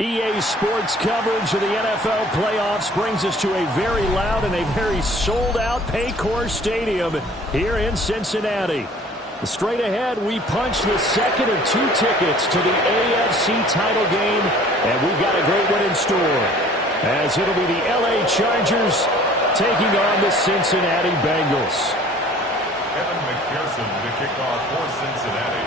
EA Sports coverage of the NFL playoffs brings us to a very loud and a very sold-out Paycor Stadium here in Cincinnati. Straight ahead, we punch the second of two tickets to the AFC title game, and we've got a great one in store, as it'll be the LA Chargers taking on the Cincinnati Bengals. Kevin McPherson to kick off for Cincinnati.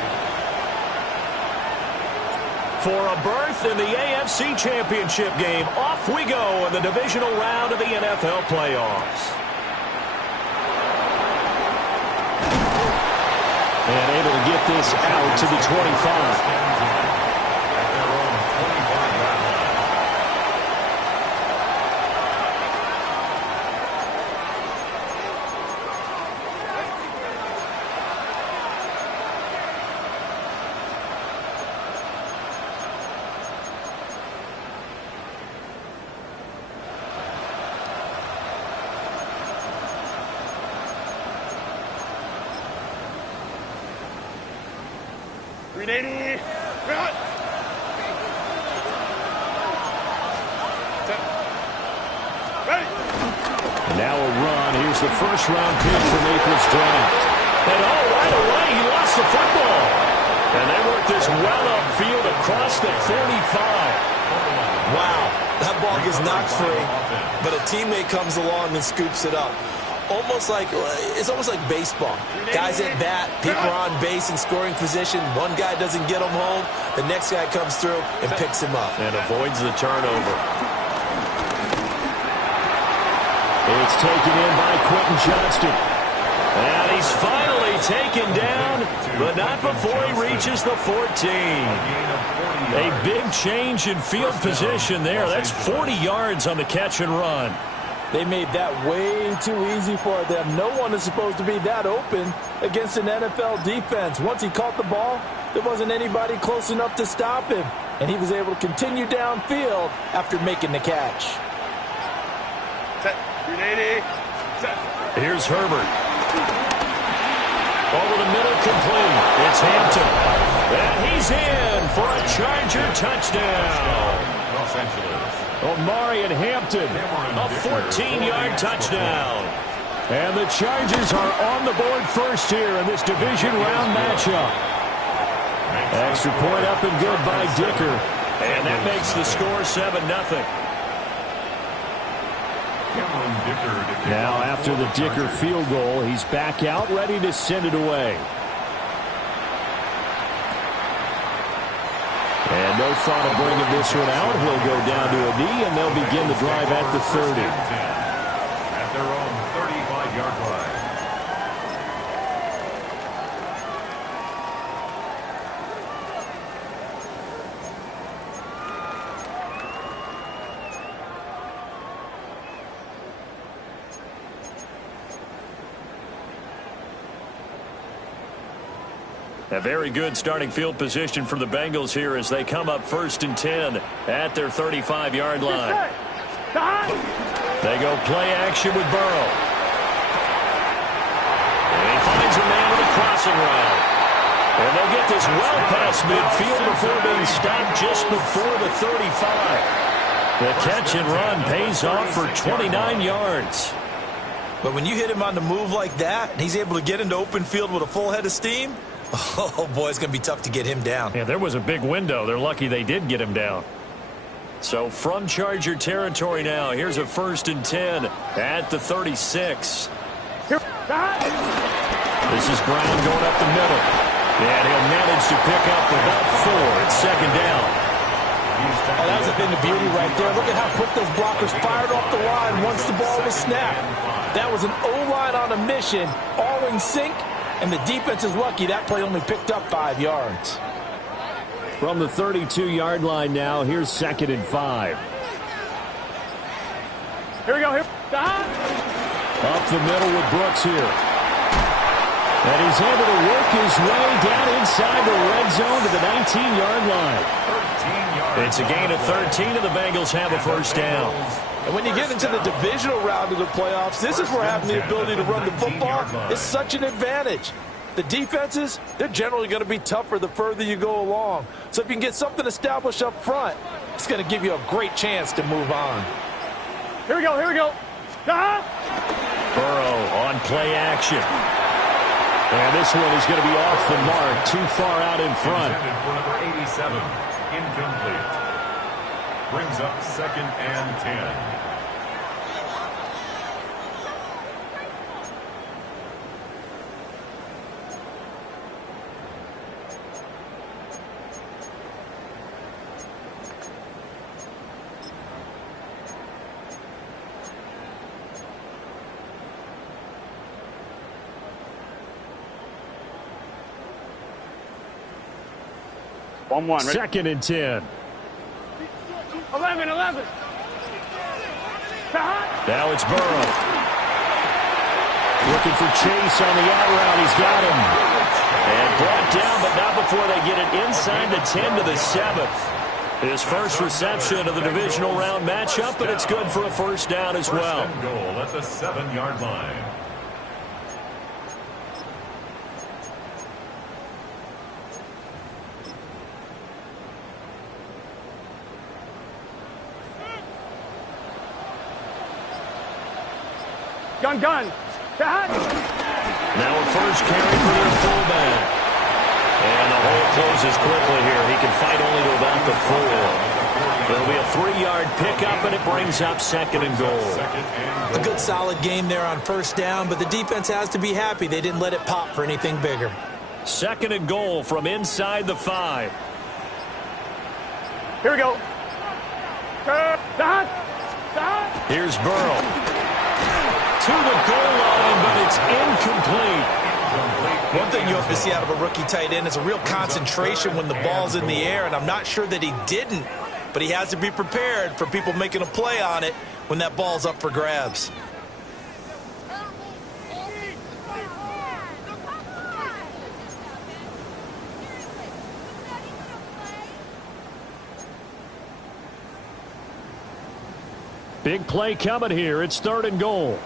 For a berth in the AFC Championship game, off we go in the divisional round of the NFL playoffs. And able to get this out to the 25. Now a run. Here's the first-round pick from April's draft. And right away, he lost the football. And they work this well upfield across the 45. Wow, that ball gets knocked free, but a teammate comes along and scoops it up. It's almost like baseball. Guys at bat, people are on base in scoring position. One guy doesn't get him home. The next guy comes through and picks him up. And avoids the turnover. It's taken in by Quentin Johnston. And he's finally taken down, but not before he reaches the 14. A big change in field position there. That's 40 yards on the catch and run. They made that way too easy for them. No one is supposed to be that open against an NFL defense. Once he caught the ball, there wasn't anybody close enough to stop him. And he was able to continue downfield after making the catch. Here's Herbert. Over the middle, complete. It's Hampton. And he's in for a Charger touchdown. Los Angeles. Omarion Hampton, a 14-yard touchdown. And the Chargers are on the board first here in this division round matchup. Extra point up and good by Dicker. And that makes the score 7-0. Now after the Dicker field goal, he's back out ready to send it away. And no thought of bringing this one out. He'll go down to a knee, and they'll begin the drive at the 30. At their own 35-yard line. A very good starting field position for the Bengals here as they come up 1st and 10 at their 35-yard line. They go play action with Burrow. And he finds a man with a crossing route. And they'll get this well past midfield before being stopped just before the 35. The catch and run pays off for 29 yards. But when you hit him on the move like that, and he's able to get into open field with a full head of steam, oh, boy, it's going to be tough to get him down. Yeah, there was a big window. They're lucky they did get him down. So from Charger territory now, here's a 1st and 10 at the 36. This is Brown going up the middle. And he'll manage to pick up about 4 at 2nd down. Oh, that was a thing of beauty right there. Look at how quick those blockers fired off the line once the ball was snapped. That was an O-line on a mission, all in sync, And the defense is lucky that play only picked up 5 yards. From the 32-yard line now, here's 2nd and 5. Here we go. Here. Up the middle with Brooks here. And he's able to work his way down inside the red zone to the 19-yard line. 13 yards. It's a gain of 13, and the Bengals have a first down. And when you get into the divisional round of the playoffs, this is where having the ability to run the football is such an advantage. The defenses, they're generally going to be tougher the further you go along. So if you can get something established up front, it's going to give you a great chance to move on. Here we go. Here we go. Burrow on play action. And this one is going to be off the mark, too far out in front. Intended for number 87, incomplete. Brings up 2nd and 10. Ready? 2nd and 10. 11. Now it's Burrow. Looking for Chase on the out route. He's got him. And brought down, but not before they get it inside the 10 to the 7. His first reception of the divisional round matchup, but it's good for a first down as well. First and goal at the 7-yard line. Gun. Now a first carry for their fullback. And the hole closes quickly here. He can fight only to about the 4. It'll be a 3-yard pickup, and it brings up 2nd and goal. A good solid game there on first down, but the defense has to be happy they didn't let it pop for anything bigger. 2nd and goal from inside the 5. Here we go. Here's Burrow. To the goal line, but it's incomplete. One thing you hope to see out of a rookie tight end is a real concentration when the ball's in the air, and I'm not sure that he didn't, but he has to be prepared for people making a play on it when that ball's up for grabs. Big play coming here. It's 3rd and goal.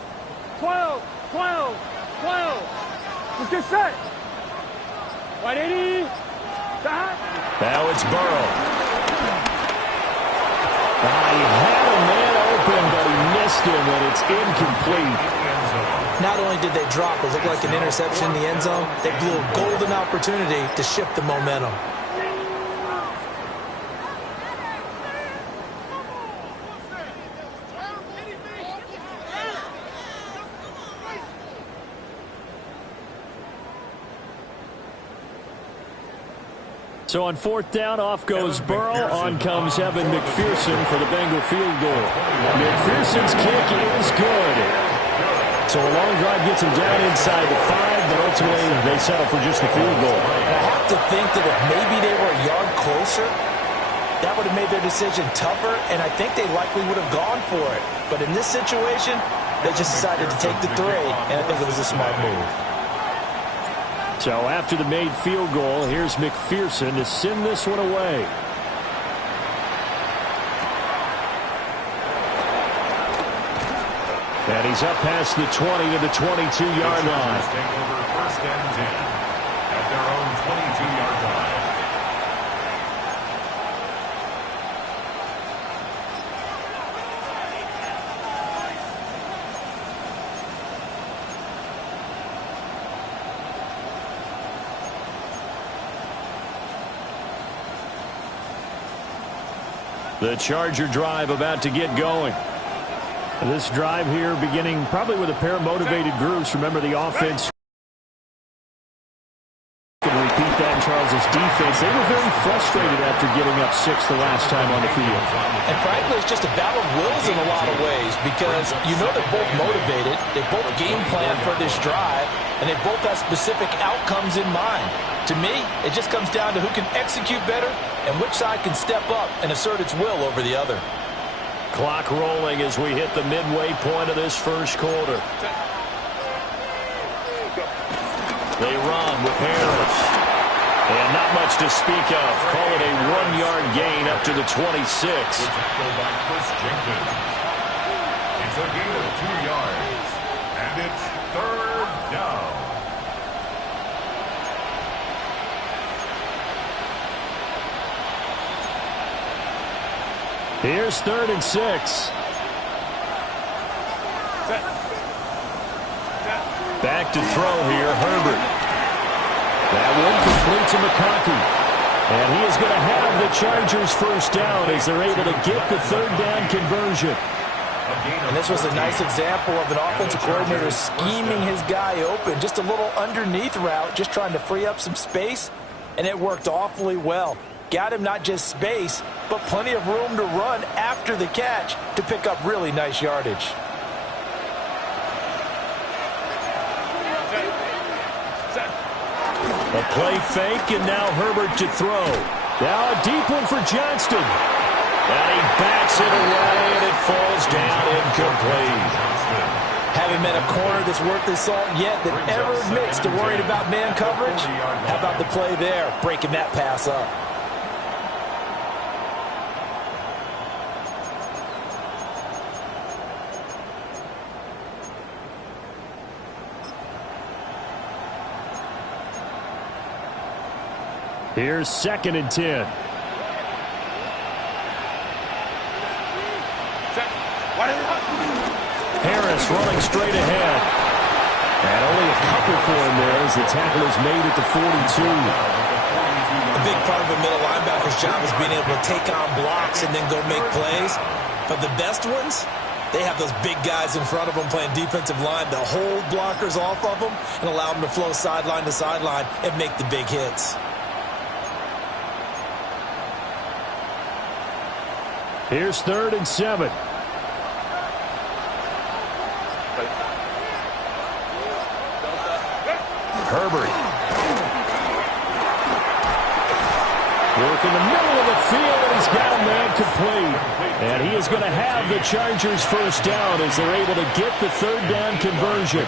12. Let's get set. 180. Now it's Burrow. He had a man open, but he missed him, and it's incomplete. Not only did they drop it looked like an interception in the end zone, they blew a golden opportunity to shift the momentum. So on 4th down, off goes Burrow. On comes Evan McPherson for the Bengal field goal. McPherson's kick is good. So a long drive gets him down inside the 5, but ultimately they settle for just the field goal. And I have to think that if maybe they were a yard closer, that would have made their decision tougher, and I think they likely would have gone for it. But in this situation, they just decided to take the 3, and I think it was a smart move. So after the made field goal, here's McPherson to send this one away. And he's up past the 20 to the 22-yard line. Take over 1st and 10 at their own 22-yard line. The Charger drive about to get going. This drive here beginning probably with a pair of motivated groups. Remember, the offense can repeat that in Charles' Bengals defense, they were very frustrated after giving up 6 the last time on the field. And frankly, it's just a battle of wills in a lot of ways because you know they're both motivated. They both game plan for this drive, and they both have specific outcomes in mind. To me, it just comes down to who can execute better and which side can step up and assert its will over the other. Clock rolling as we hit the midway point of this first quarter. They run with Harris. And not much to speak of. Call it a 1-yard gain up to the 26. Tackled by Chris Jenkins. It's a gain of 2 yards. And it's 3rd down. Here's 3rd and 6. Back to throw here, Herbert. That one complete to McConkey. And he is going to have the Chargers first down as they're able to get the 3rd down conversion. And this was a nice example of an offensive coordinator scheming his guy open. Just a little underneath route, just trying to free up some space, and it worked awfully well. Got him not just space, but plenty of room to run after the catch to pick up really nice yardage. A play fake, and now Herbert to throw. Now a deep one for Johnston. And he bats it away, and it falls down incomplete. Haven't met a corner that's worth his salt yet that ever admits to worrying about man coverage. How about the play there, breaking that pass up? Here's 2nd and 10. Harris running straight ahead. And only a couple for him there as the tackle is made at the 42. A big part of a middle linebacker's job is being able to take on blocks and then go make plays. But the best ones, they have those big guys in front of them playing defensive line to hold blockers off of them and allow them to flow sideline to sideline and make the big hits. Here's 3rd and 7. Herbert. Work in the middle of the field, and he's got a man complete. And he is going to have the Chargers first down as they're able to get the 3rd down conversion.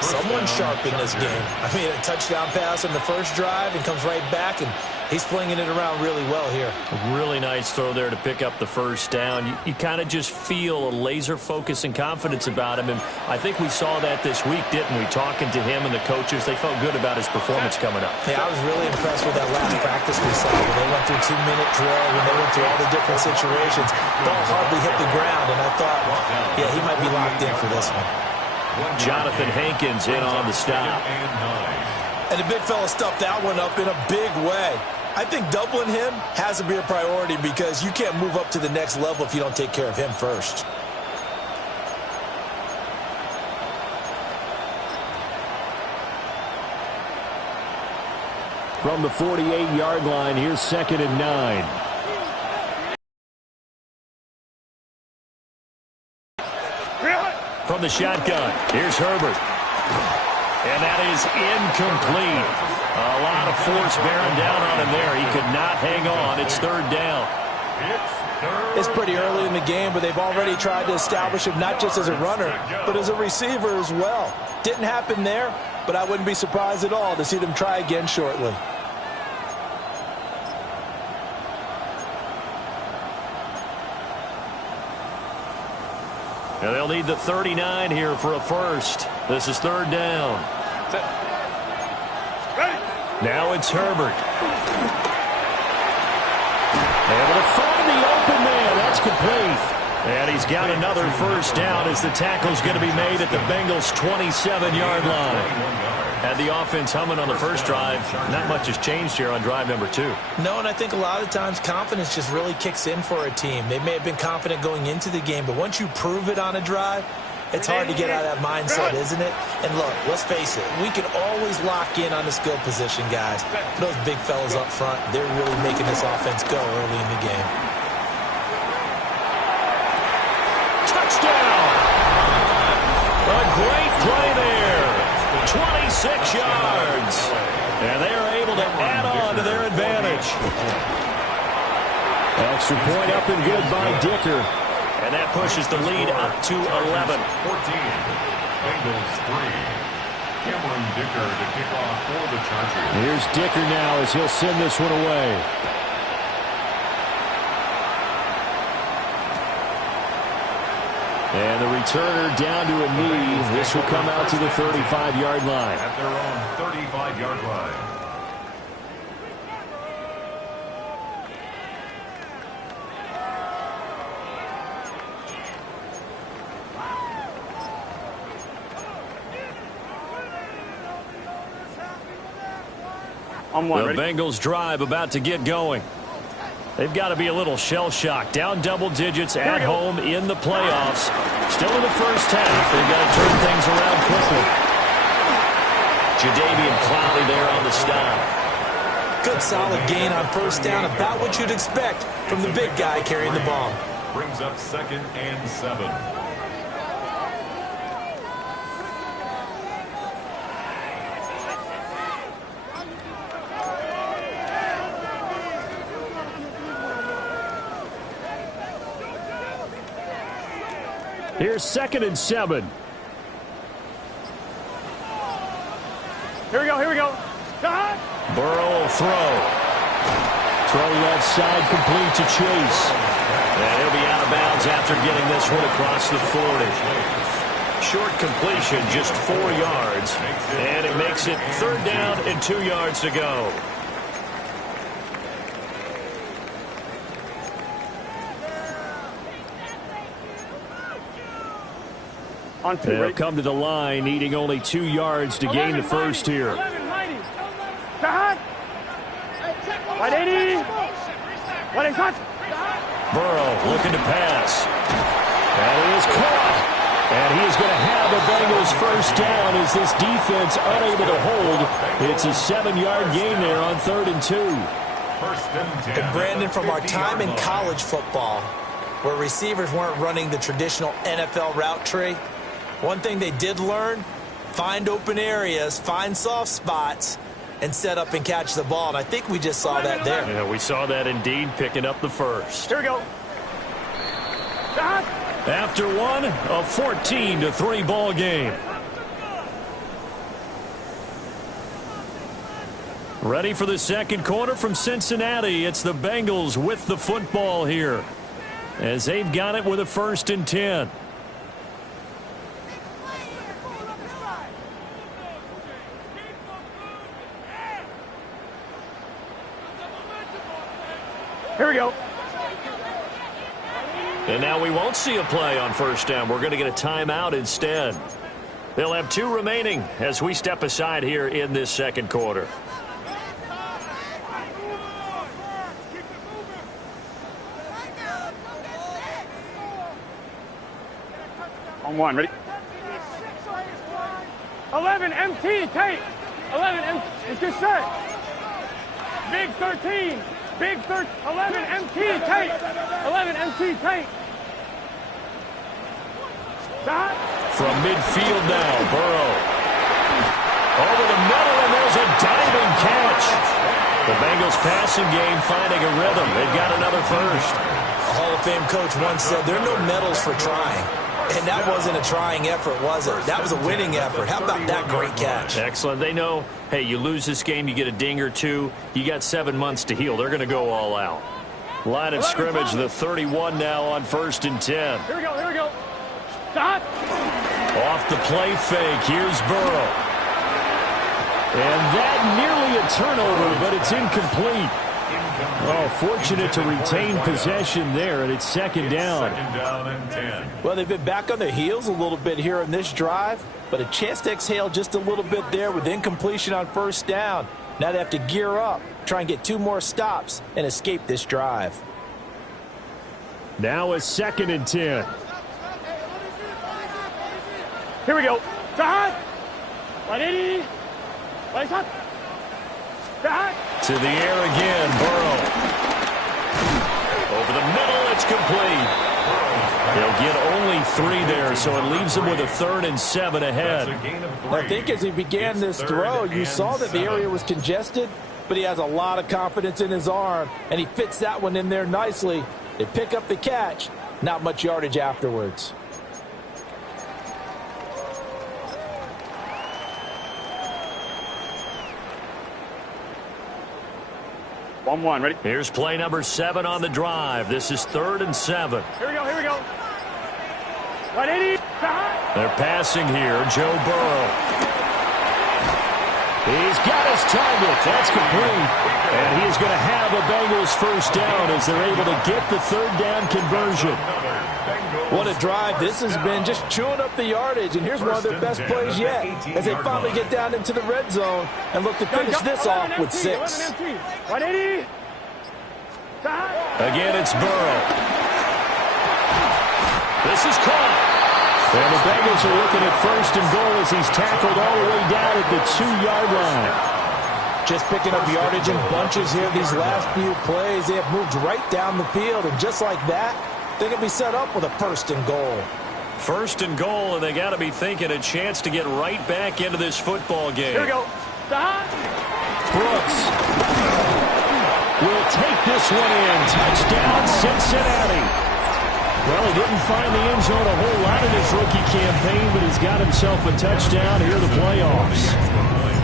Someone sharp in this game. I mean, a touchdown pass on the first drive and comes right back, and he's flinging it around really well here. A really nice throw there to pick up the first down. You kind of just feel a laser focus and confidence about him, and I think we saw that this week, didn't we? Talking to him and the coaches, they felt good about his performance coming up. Yeah, I was really impressed with that last practice we saw when they went through 2-minute drill, when they went through all the different situations. Ball hardly hit the ground, and I thought, yeah, he might be locked in for this one. Jonathan Hankins in on the stop. And the big fella stuffed that one up in a big way. I think doubling him has to be a priority because you can't move up to the next level if you don't take care of him first. From the 48-yard line, here's 2nd and 9. From the shotgun, here's Herbert. And that is incomplete. A lot of force bearing down on him there. He could not hang on. It's 3rd down. It's pretty early in the game, but they've already tried to establish him not just as a runner, but as a receiver as well. Didn't happen there, but I wouldn't be surprised at all to see them try again shortly. And they'll need the 39 here for a first. This is 3rd down. Now it's Herbert. Able to find the open man. That's complete. And he's got another first down as the tackle's going to be made at the Bengals' 27-yard line. Had the offense humming on the first drive. Not much has changed here on drive number 2. No, and I think a lot of times confidence just really kicks in for a team. They may have been confident going into the game, but once you prove it on a drive, It's hard to get out of that mindset, isn't it? And look, let's face it, we can always lock in on the skill position, guys. Those big fellas up front, they're really making this offense go early in the game. Touchdown! A great play there. 26 yards. And they are able to add on to their advantage. Extra point up and good by Dicker. And that pushes the lead up to 11. 14. Bengals 3. Cameron Dicker to kick off for the Chargers. Here's Dicker now as he'll send this one away. And the returner down to a knee. This will come out to the 35-yard line. At their own 35-yard line. The Bengals drive about to get going. They've got to be a little shell-shocked. Down double digits at home in the playoffs. Still in the first half. They've got to turn things around quickly. Jadeveon Clowney there on the stop. Good solid gain on first down, about what you'd expect from the big guy carrying the ball. Brings up 2nd and 7. Here's 2nd and 7. Here we go, here we go. Burrow will throw. Throw left side, complete to Chase. And he'll be out of bounds after getting this one across the 40. Short completion, just 4 yards. And it makes it 3rd down and 2 yards to go. They'll come to the line, needing only 2 yards to gain the first here. 180. Burrow looking to pass. And he is caught. And he is going to have the Bengals first down as this defense unable to hold. It's a 7-yard gain there on 3rd and 2. And Brandon, from our time in college football, where receivers weren't running the traditional NFL route tree, one thing they did learn, find open areas, find soft spots, and set up and catch the ball. And I think we just saw that there. Yeah, we saw that indeed, picking up the first. Here we go. After one, a 14-3 ball game. Ready for the second quarter from Cincinnati. It's the Bengals with the football here, as they've got it with a 1st and 10. Here we go. And now we won't see a play on first down. We're going to get a timeout instead. They'll have 2 remaining as we step aside here in this second quarter. On 1, ready? 11 MT, tape. 11 MT, it's good set. Big 13. Big 11 MT tape. 11 MT tape. Stop. From midfield now, Burrow. Over the middle, and there's a diving catch. The Bengals passing game finding a rhythm. They've got another first. A Hall of Fame coach once said there are no medals for trying. And that wasn't a trying effort, was it? That was a winning effort. How about that great catch? Excellent. They know, hey, you lose this game, you get a ding or 2. You got 7 months to heal. They're going to go all out. Line of scrimmage, the 31 now on 1st and 10. Here we go, here we go. Stop. Off the play fake. Here's Burrow. And that nearly a turnover, but it's incomplete. Oh, fortunate to retain possession there, and it's 2nd down. 2nd down and 10. Well, they've been back on their heels a little bit here in this drive, but a chance to exhale just a little bit there with incompletion on first down. Now they have to gear up, try and get 2 more stops, and escape this drive. Now a 2nd and 10. Here we go. Side. 180. Right side. Side. To the air again, Burrow. Over the middle, it's complete. He'll get only 3 there, so it leaves him with a 3rd and 7 ahead. I think as he began this throw, you saw that the area was congested, but he has a lot of confidence in his arm, and he fits that one in there nicely. They pick up the catch, not much yardage afterwards. One, ready? Here's play number 7 on the drive. This is 3rd and 7. Here we go, here we go. 180. They're passing here. Joe Burrow. He's got his target. That's complete. And he is going to have a Bengals first down as they're able to get the 3rd down conversion. What a drive this has been, just chewing up the yardage. And here's one of their best plays yet as they finally get down into the red zone and look to finish this off with 6. 180. Again, it's Burrow. This is caught. And the Bengals are looking at 1st and goal as he's tackled all the way down at the 2-yard line. Just picking up yardage in bunches here these last few plays. They have moved right down the field, and just like that, they're going to be set up with a 1st and goal. 1st and goal, and they got to be thinking a chance to get right back into this football game. Here we go. Brooks will take this one in. Touchdown, Cincinnati. Well, he didn't find the end zone a whole lot in his rookie campaign, but he's got himself a touchdown here in the playoffs.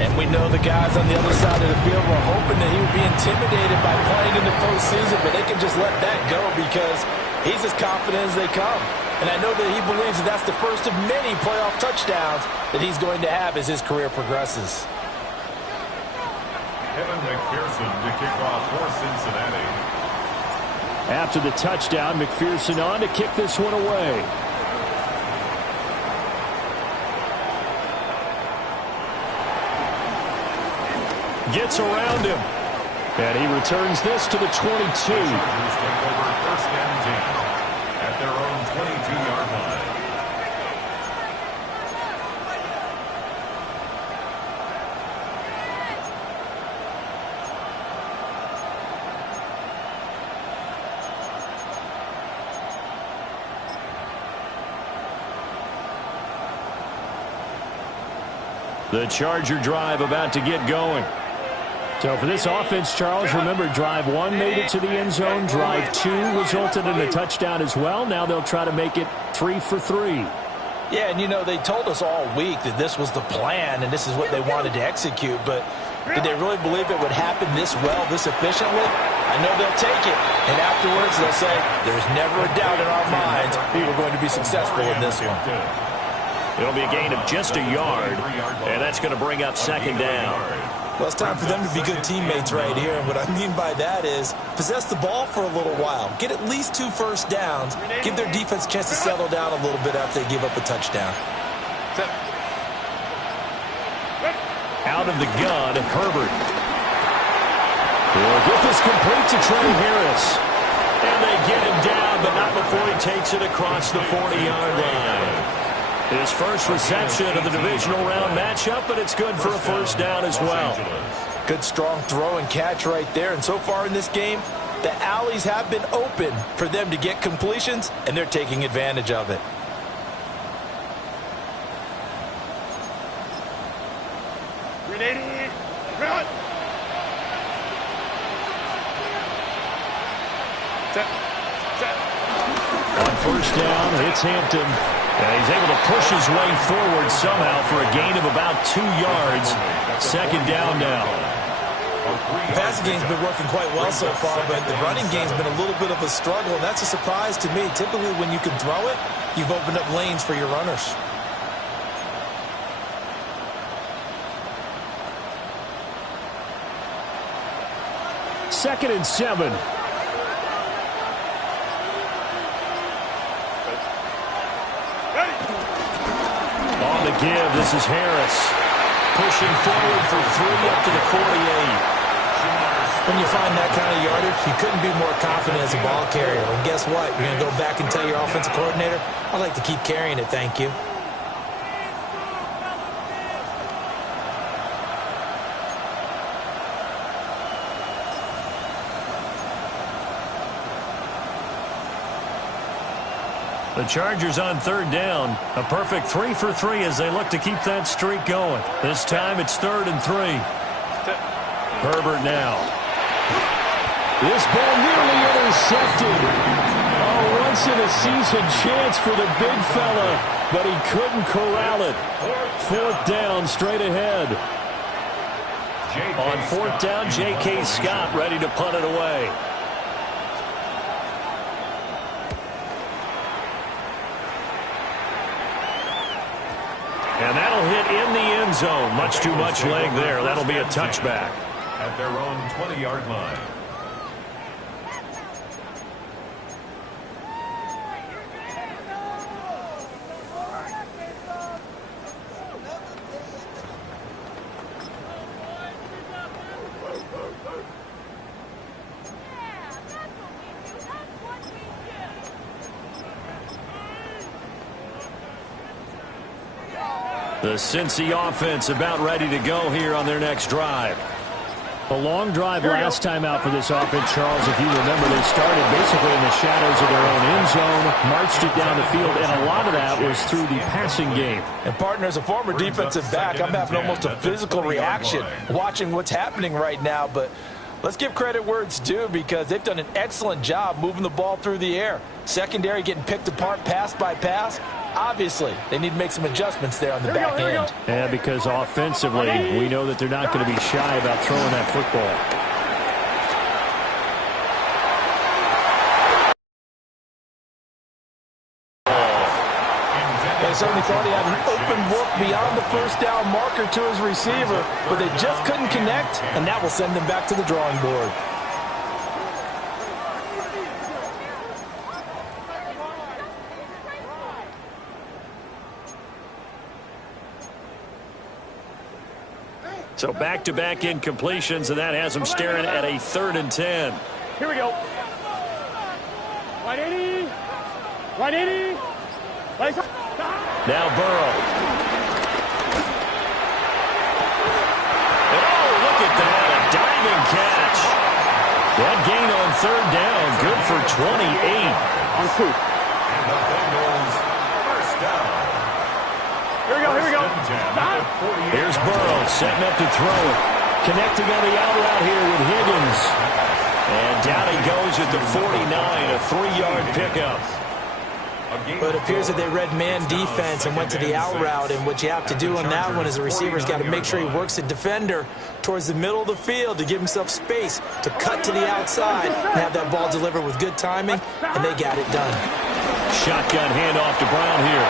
And we know the guys on the other side of the field were hoping that he would be intimidated by playing in the postseason, but they can just let that go because he's as confident as they come. And I know that he believes that that's the first of many playoff touchdowns that he's going to have as his career progresses. Kevin McPherson to kick off for Cincinnati. After the touchdown, McPherson on to kick this one away. Gets around him. And he returns this to the 22. Chargers take over 1st and 10 at their own 22-yard line. The Charger drive about to get going. So for this offense, Charles, remember, drive 1 made it to the end zone. Drive 2 resulted in a touchdown as well. Now they'll try to make it 3 for 3. Yeah, and you know, they told us all week that this was the plan and this is what they wanted to execute, but did they really believe it would happen this well, this efficiently? I know they'll take it, and afterwards they'll say, there's never a doubt in our minds we were going to be successful in this one. It'll be a gain of just a yard, and that's going to bring up 2nd down. Well, it's time for them to be good teammates right here, and what I mean by that is possess the ball for a little while, get at least 2 first downs, give their defense a chance to settle down a little bit after they give up a touchdown. Out of the gun, Herbert. Will get this complete to Trey Harris. And they get him down, but not before he takes it across the 40-yard line. His first reception of the divisional round matchup, but it's good for a 1st down as well. Good strong throw and catch right there, and so far in this game, the alleys have been open for them to get completions, and they're taking advantage of it. On 1st down, it's Hampton. And he's able to push his way forward somehow for a gain of about 2 yards. 2nd down now. The passing game's been working quite well so far, but the running game's been a little bit of a struggle, and that's a surprise to me. Typically, when you can throw it, you've opened up lanes for your runners. Second and 7. On the give, this is Harris. Pushing forward for 3 up to the 48. When you find that kind of yardage, you couldn't be more confident as a ball carrier. And guess what? You're going to go back and tell your offensive coordinator, I'd like to keep carrying it, thank you. The Chargers on third down. A perfect 3 for 3 as they look to keep that streak going. This time it's 3rd and 3. Herbert now. This ball nearly intercepted. Oh, once in a season chance for the big fella, but he couldn't corral it. 4th down straight ahead. On 4th down, J.K. Scott ready to punt it away. And that'll hit in the end zone. Much too much leg there. That'll be a touchback. At their own 20-yard line. The Cincy offense about ready to go here on their next drive. A long drive last time out for this offense, Charles. If you remember, they started basically in the shadows of their own end zone, marched it down the field, and a lot of that was through the passing game. And, partner, as a former defensive back, I'm having almost a physical reaction watching what's happening right now. But let's give credit where it's due because they've done an excellent job moving the ball through the air. Secondary getting picked apart pass by pass. Obviously, they need to make some adjustments there on the back end. Yeah, because offensively, we know that they're not going to be shy about throwing that football. They certainly thought he had an open look beyond the 1st down marker to his receiver, but they just couldn't connect, and that will send them back to the drawing board. So back-to-back incompletions, and that has them staring at a 3rd and 10. Here we go. 180. 180. Now Burrow. And oh, look at that, a diving catch. That gain on 3rd down, good for 28. On 2. And the Bengals first down. Here we go, here we go. Here's Burrow setting up to throw it. Connecting on the out route here with Higgins. And down he goes at the 49, a 3-yard pickup. But it appears that they read man defense and went to the out route, and what you have to do on that one is the receiver's got to make sure he works the defender towards the middle of the field to give himself space to cut to the outside and have that ball delivered with good timing, and they got it done. Shotgun handoff to Brown here.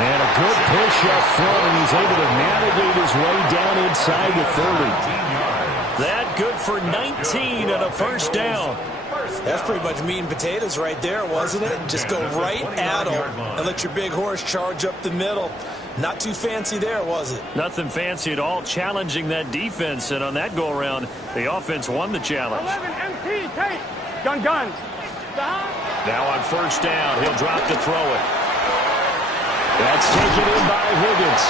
And a good push up front, and he's able to navigate his way down inside the 30. That good for 19 and a 1st down. That's pretty much meat and potatoes right there, wasn't it? Just go right at him and let your big horse charge up the middle. Not too fancy there, was it? Nothing fancy at all, challenging that defense, and on that go-around, the offense won the challenge. 11 MT, take. Gun. Now on 1st down, he'll drop to throw it. That's taken in by Higgins.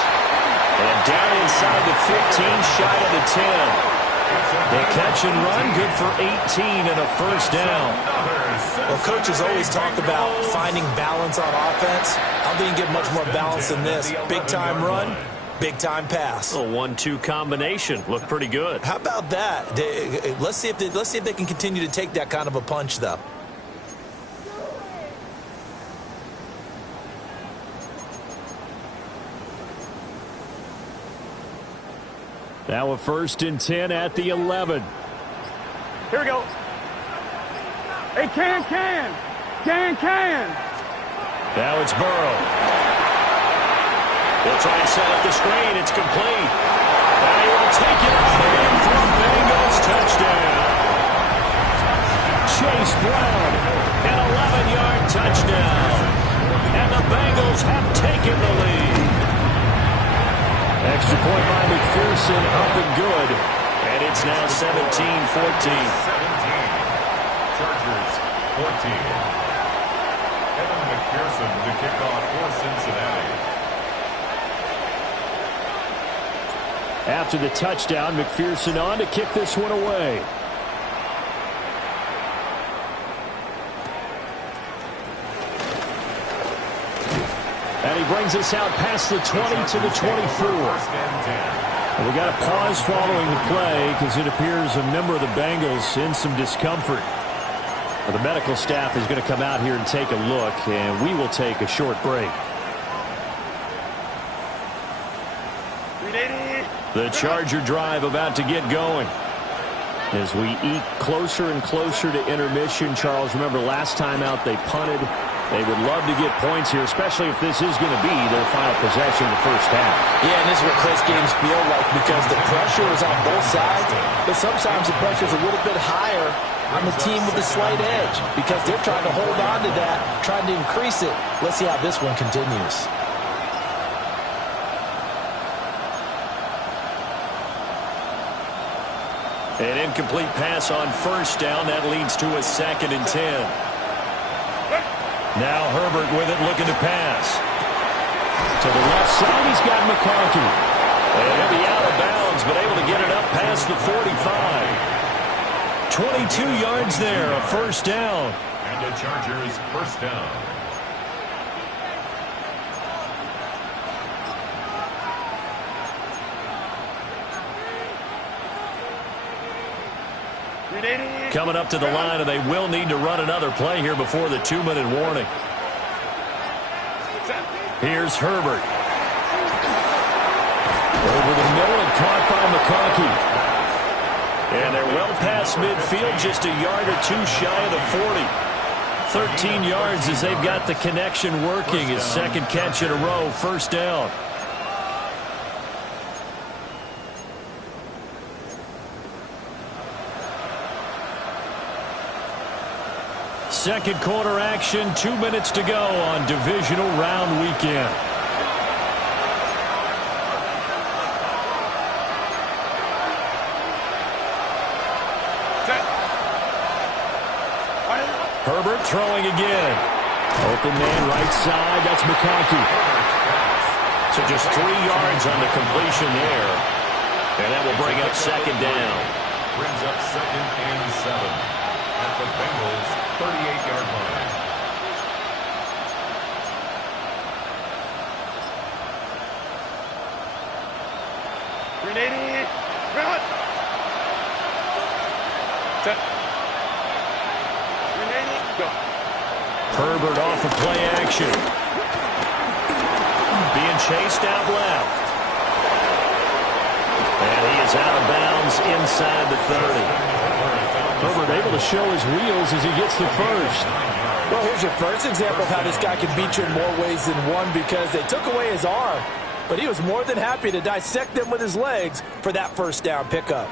And down inside the 15, shy of the 10. They catch and run, good for 18 and a 1st down. Well, coaches always talk about finding balance on offense. I don't think you get much more balance than this. Big-time run, big-time pass. A 1-2 combination. Looked pretty good. How about that? Let's see if they can continue to take that kind of a punch, though. Now a 1st and 10 at the 11. Here we go. Hey, can. Now it's Burrow. They'll try and set up the screen. It's complete. And he will take it out in for a Bengals touchdown. Chase Brown, an 11-yard touchdown. And the Bengals have taken the lead. Extra point by McPherson, up and good. And it's now 17-14. 17. Chargers 14. Evan McPherson to kick off for Cincinnati. After the touchdown, McPherson on to kick this one away. And he brings us out past the 20 to the 24. And we got a pause following the play because it appears a member of the Bengals in some discomfort. Well, the medical staff is going to come out here and take a look, and we will take a short break. The Charger drive about to get going. As we eke closer and closer to intermission, Charles, remember last time out they punted. They would love to get points here, especially if this is going to be their final possession in the first half. Yeah, and this is what close games feel like because the pressure is on both sides, but sometimes the pressure is a little bit higher on the team with the slight edge because they're trying to hold on to that, trying to increase it. Let's see how this one continues. An incomplete pass on first down. That leads to a 2nd and 10. Now Herbert with it, looking to pass. To the left side, he's got McConkey. And he'll be out of bounds, but able to get it up past the 45. 22 yards there, a first down. And the Chargers first down. Coming up to the line, and they will need to run another play here before the 2-minute warning. Here's Herbert. Over the middle and caught by McConkey. And they're well past midfield, just a yard or two shy of the 40. 13 yards as they've got the connection working. His second catch in a row, first down. Second quarter action, 2 minutes to go on divisional round weekend. Herbert throwing again. Open man right side, that's McConkey. So just 3 yards on the completion there. And that will bring up second down. Brings up 2nd and 7 at the Bengals 38-yard line. Herbert off of play action. Being chased out left. And he is out of bounds inside the 30. Herbert able to show his wheels as he gets the first. Well, here's your first example of how this guy can beat you in more ways than one because they took away his arm, but he was more than happy to dissect them with his legs for that first down pickup.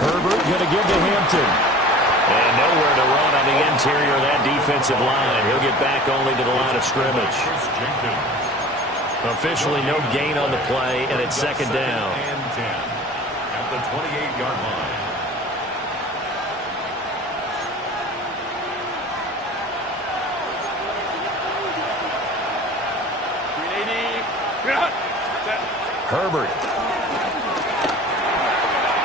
Herbert going to give to Hampton. And nowhere to run on the interior of that defensive line. He'll get back only to the line of scrimmage. Officially no gain on the play, and it's second down. At the 28-yard line. Herbert.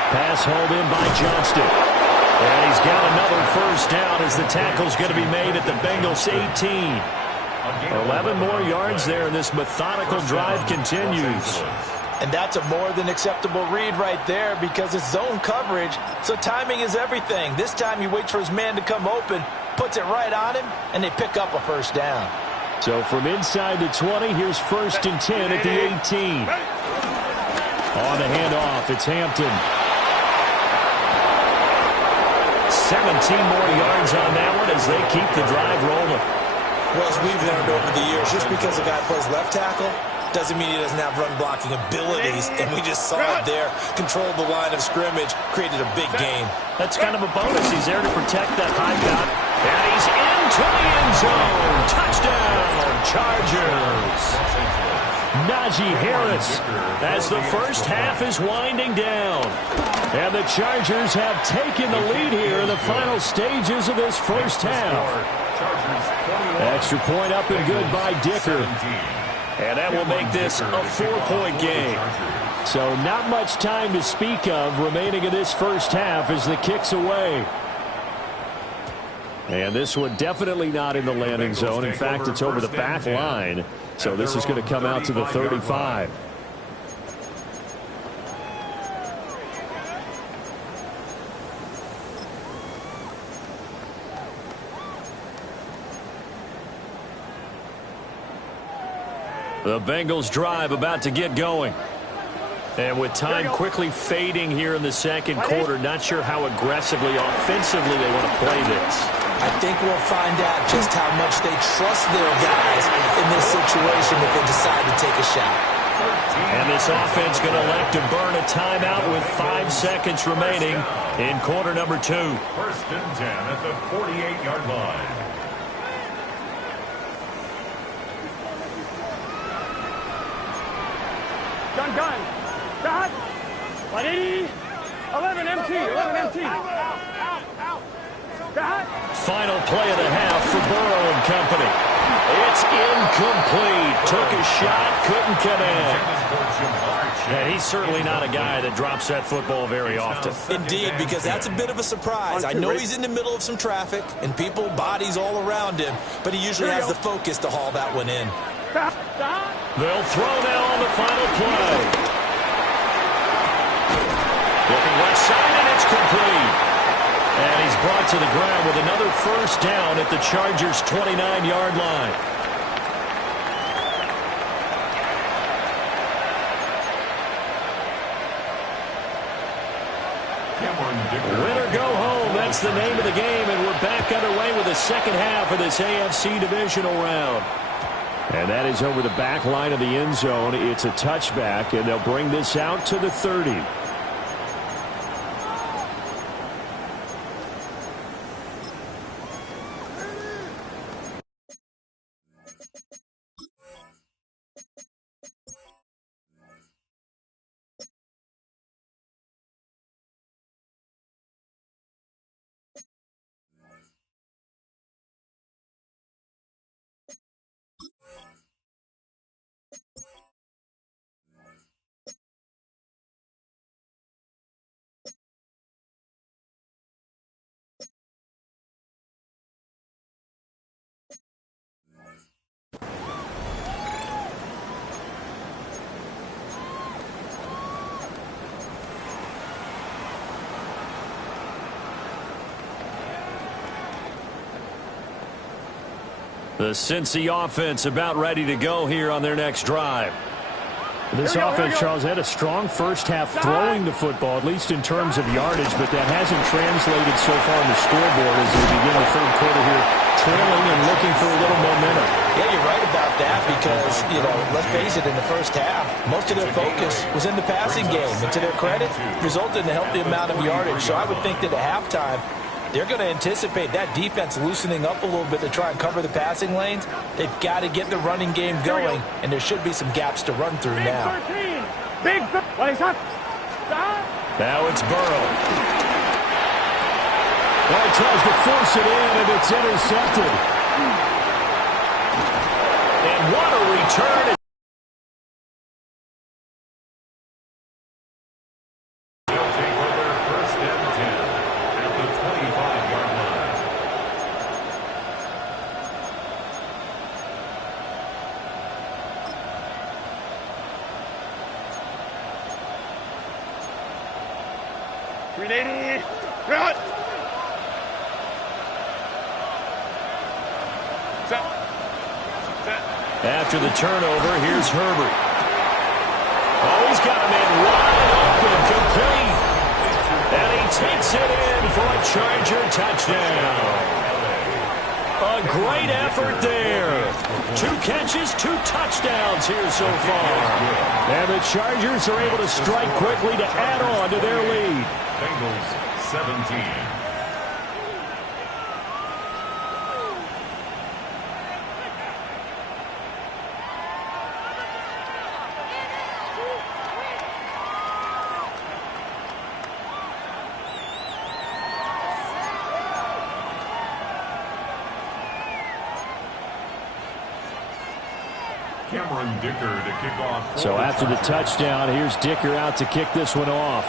Pass hauled in by Johnston. And he's got another first down as the tackle's going to be made at the Bengals 18. 11 more yards there, and this methodical drive continues. And that's a more than acceptable read right there because it's zone coverage, so timing is everything. This time he waits for his man to come open, puts it right on him, and they pick up a first down. So from inside the 20, here's 1st and 10 at the 18. On the handoff, it's Hampton. 17 more yards on that one as they keep the drive rolling. Well, as we've learned over the years, just because a guy plays left tackle doesn't mean he doesn't have run-blocking abilities, and we just saw it there. Controlled the line of scrimmage, created a big gain. That's kind of a bonus. He's there to protect that high count. And he's into the end zone. Touchdown, Chargers. Najee Harris as the first half is winding down. And the Chargers have taken the lead here in the final stages of this first half. Chargers 28. Extra point up and good by Dicker. And that will make this a 4-point game. So not much time to speak of remaining in this first half as the kick's away. And this one definitely not in the landing zone. In fact, it's over the back line. So this is going to come out to the 35. The Bengals drive about to get going. And with time quickly fading here in the second quarter, not sure how aggressively, offensively they want to play this. I think we'll find out just how much they trust their guys in this situation if they decide to take a shot. And this offense going to elect to burn a timeout with 5 seconds remaining in quarter number 2. First and 10 at the 48-yard line. Gun. Shot. 180. 11 MT. 11 MT. Shot. Final play of the half for Burrow and company. It's incomplete. Took a shot, couldn't come in. And he's certainly not a guy that drops that football very often. Indeed, because that's a bit of a surprise. I know he's in the middle of some traffic and people, bodies all around him, but he usually has the focus to haul that one in. They'll throw now on the final play. Looking left side, and it's complete. And he's brought to the ground with another first down at the Chargers' 29-yard line. Win or go home, that's the name of the game, and we're back underway with the second half of this AFC divisional round. And that is over the back line of the end zone. It's a touchback, and they'll bring this out to the 30. The Cincy offense about ready to go here on their next drive. This offense, Charles, had a strong first half throwing the football, at least in terms of yardage, but that hasn't translated so far on the scoreboard as they begin the third quarter here, trailing and looking for a little momentum. Yeah, you're right about that because, let's face it, in the first half, most of their focus was in the passing game. And to their credit, resulted in a healthy amount of yardage. So I would think that at halftime, they're going to anticipate that defense loosening up a little bit to try and cover the passing lanes. They've got to get the running game going, and there should be some gaps to run through now. Now it's Burrow. Well, he tries to force it in, and it's intercepted. And what a return. After the turnover, here's Herbert. Oh, he's got a man wide open, complete. And he takes it in for a Charger touchdown. A great effort there. 2 catches, 2 touchdowns here so far. And the Chargers are able to strike quickly to add on to their lead. Bengals 17. Cameron Dicker to kick off. So after the touchdown, here's Dicker out to kick this one off.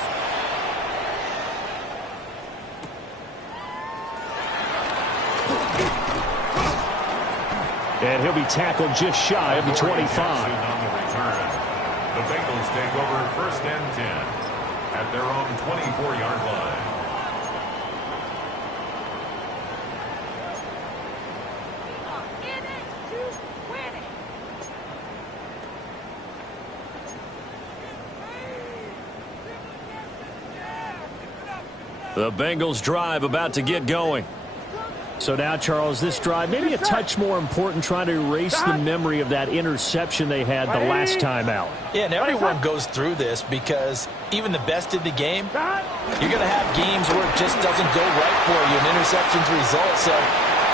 And he'll be tackled just shy of the 25. On the return. The Bengals take over 1st and 10 at their own 24-yard line. The Bengals drive about to get going. So now, Charles, this drive maybe a touch more important, trying to erase the memory of that interception they had the last time out. Yeah, and everyone goes through this because even the best in the game, you're going to have games where it just doesn't go right for you, and interceptions result. So,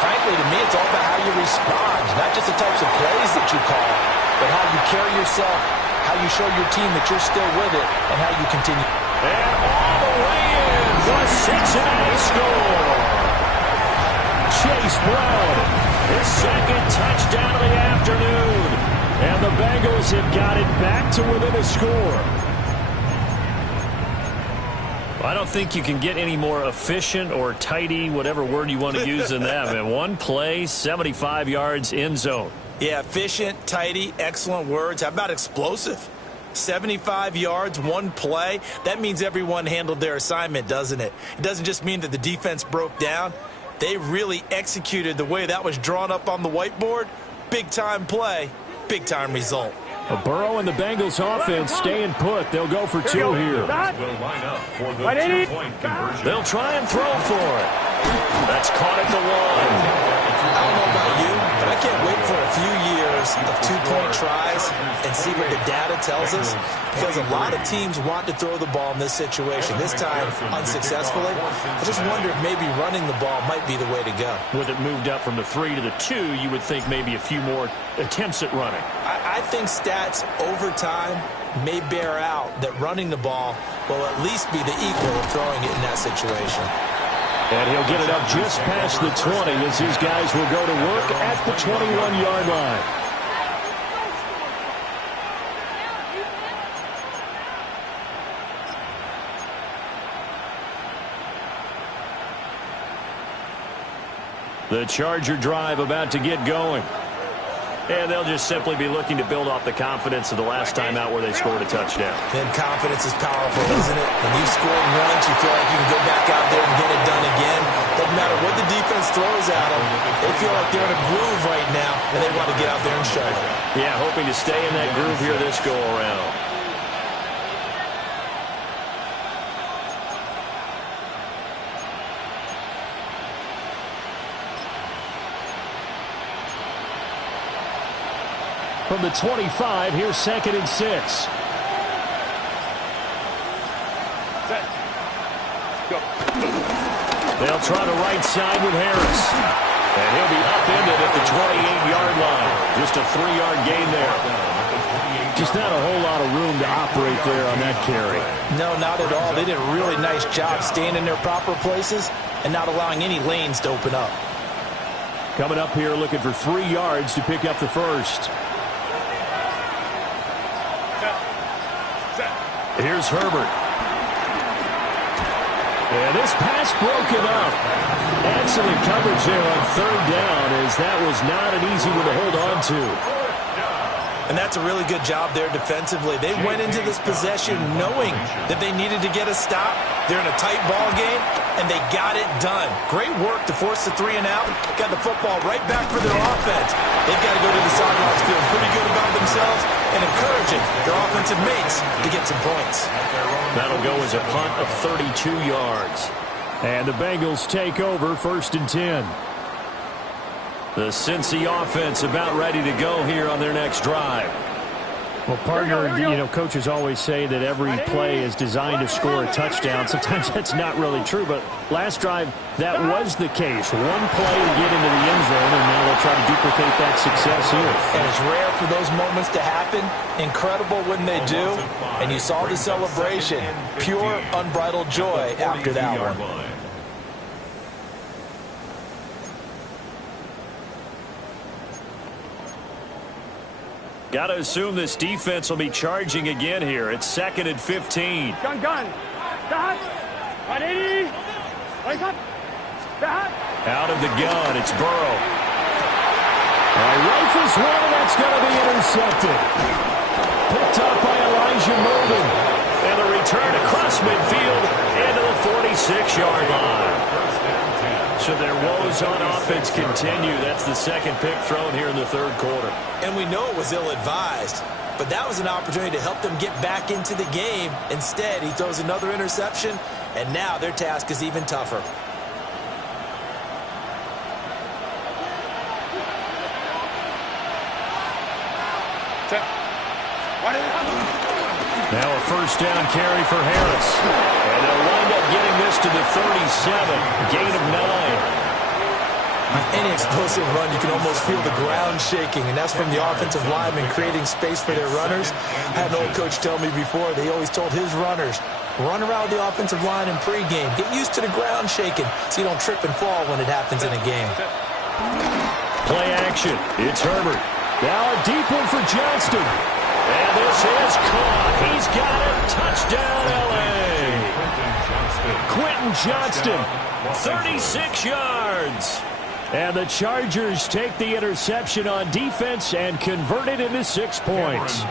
frankly, to me, it's all about how you respond, not just the types of plays that you call, but how you carry yourself, how you show your team that you're still with it, and how you continue. And all the way in, the Cincinnati score. Chase Brown, his second touchdown of the afternoon. And the Bengals have got it back to within a score. I don't think you can get any more efficient or tidy, whatever word you want to use in that. And one play, 75 yards, end zone. Yeah, efficient, tidy, excellent words. How about explosive? 75 yards, one play. That means everyone handled their assignment, doesn't it? It doesn't just mean that the defense broke down. They really executed the way that was drawn up on the whiteboard. Big-time play, big-time result. Burrow and the Bengals offense staying put. They'll go for two here. Will line up for the two-point conversion. They'll try and throw for it. That's caught at the one. I don't know about you, but I can't wait for a few years of two-point tries and see what the data tells us, because a lot of teams want to throw the ball in this situation. This time, unsuccessfully. I just wonder if maybe running the ball might be the way to go. With it moved up from the 3 to the 2, you would think maybe a few more attempts at running. I think stats over time may bear out that running the ball will at least be the equal of throwing it in that situation. And he'll get it up just past the 20 as his guys will go to work at the 21-yard line. The Charger drive about to get going. And they'll just simply be looking to build off the confidence of the last time out where they scored a touchdown. And confidence is powerful, isn't it? When you've scored once, you feel like you can go back out there and get it done again. Doesn't matter what the defense throws at them. They feel like they're in a groove right now, and they want to get out there and show it. Yeah, hoping to stay in that groove here this go-around. From the 25, here's 2nd and 6. They'll try the right side with Harris. And he'll be upended at the 28-yard line. Just a 3-yard gain there. Just not a whole lot of room to operate there on that carry. No, not at all. They did a really nice job staying in their proper places and not allowing any lanes to open up. Coming up here looking for 3 yards to pick up the first. Here's Herbert. And this pass broken up. Excellent coverage there on 3rd down, as that was not an easy one to hold on to. And that's a really good job there defensively. They went into this possession knowing that they needed to get a stop. They're in a tight ball game, and they got it done. Great work to force the 3 and out. Got the football right back for their offense. They've got to go to the sidelines feeling pretty good about themselves and encouraging their offensive mates to get some points. That'll go as a punt of 32 yards. And the Bengals take over 1st and 10. The Cincy offense about ready to go here on their next drive. Well, partner, you know, coaches always say that every play is designed to score a touchdown. Sometimes that's not really true, but last drive, that was the case. One play to get into the end zone, and now they'll try to duplicate that success here. And it's rare for those moments to happen. Incredible when they do. And you saw the celebration. Pure, unbridled joy after that one. Got to assume this defense will be charging again here. It's 2nd and 15. Gun. Stop. 180. Wake up. Stop. Out of the gun, it's Burrow. Rifles one, and that's going to be intercepted. Picked up by Elijah Molden. And the return across midfield into the 46-yard line. So their woes on offense continue. That's the second pick thrown here in the third quarter. And we know it was ill-advised, but that was an opportunity to help them get back into the game. Instead, he throws another interception, and now their task is even tougher. Now a first down carry for Harris. And they'll wind up getting this to the 37. Gain of 9. Any explosive run, you can almost feel the ground shaking, and that's from the offensive linemen creating space for their runners. I had an old coach tell me before, they always told his runners, run around the offensive line in pregame. Get used to the ground shaking so you don't trip and fall when it happens in a game. Play action. It's Herbert. Now a deep one for Johnston. And this is caught. He's got it. Touchdown, L.A. Quentin Johnston, 36 yards. And the Chargers take the interception on defense and convert it into 6 points.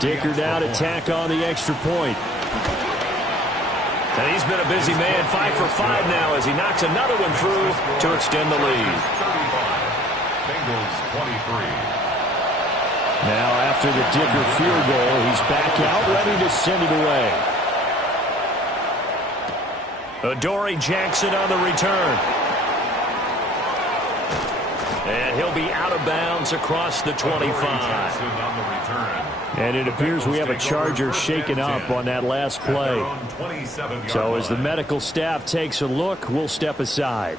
Dicker now to tack on the extra point. And he's been a busy man, 5 for 5 now as he knocks another one through to extend the lead. Bengals 23. Now after the Dicker field goal, he's back out ready to send it away. Adoree Jackson on the return. And he'll be out of bounds across the 25. And it appears we have a Charger shaken up on that last play. So as the medical staff takes a look, we'll step aside.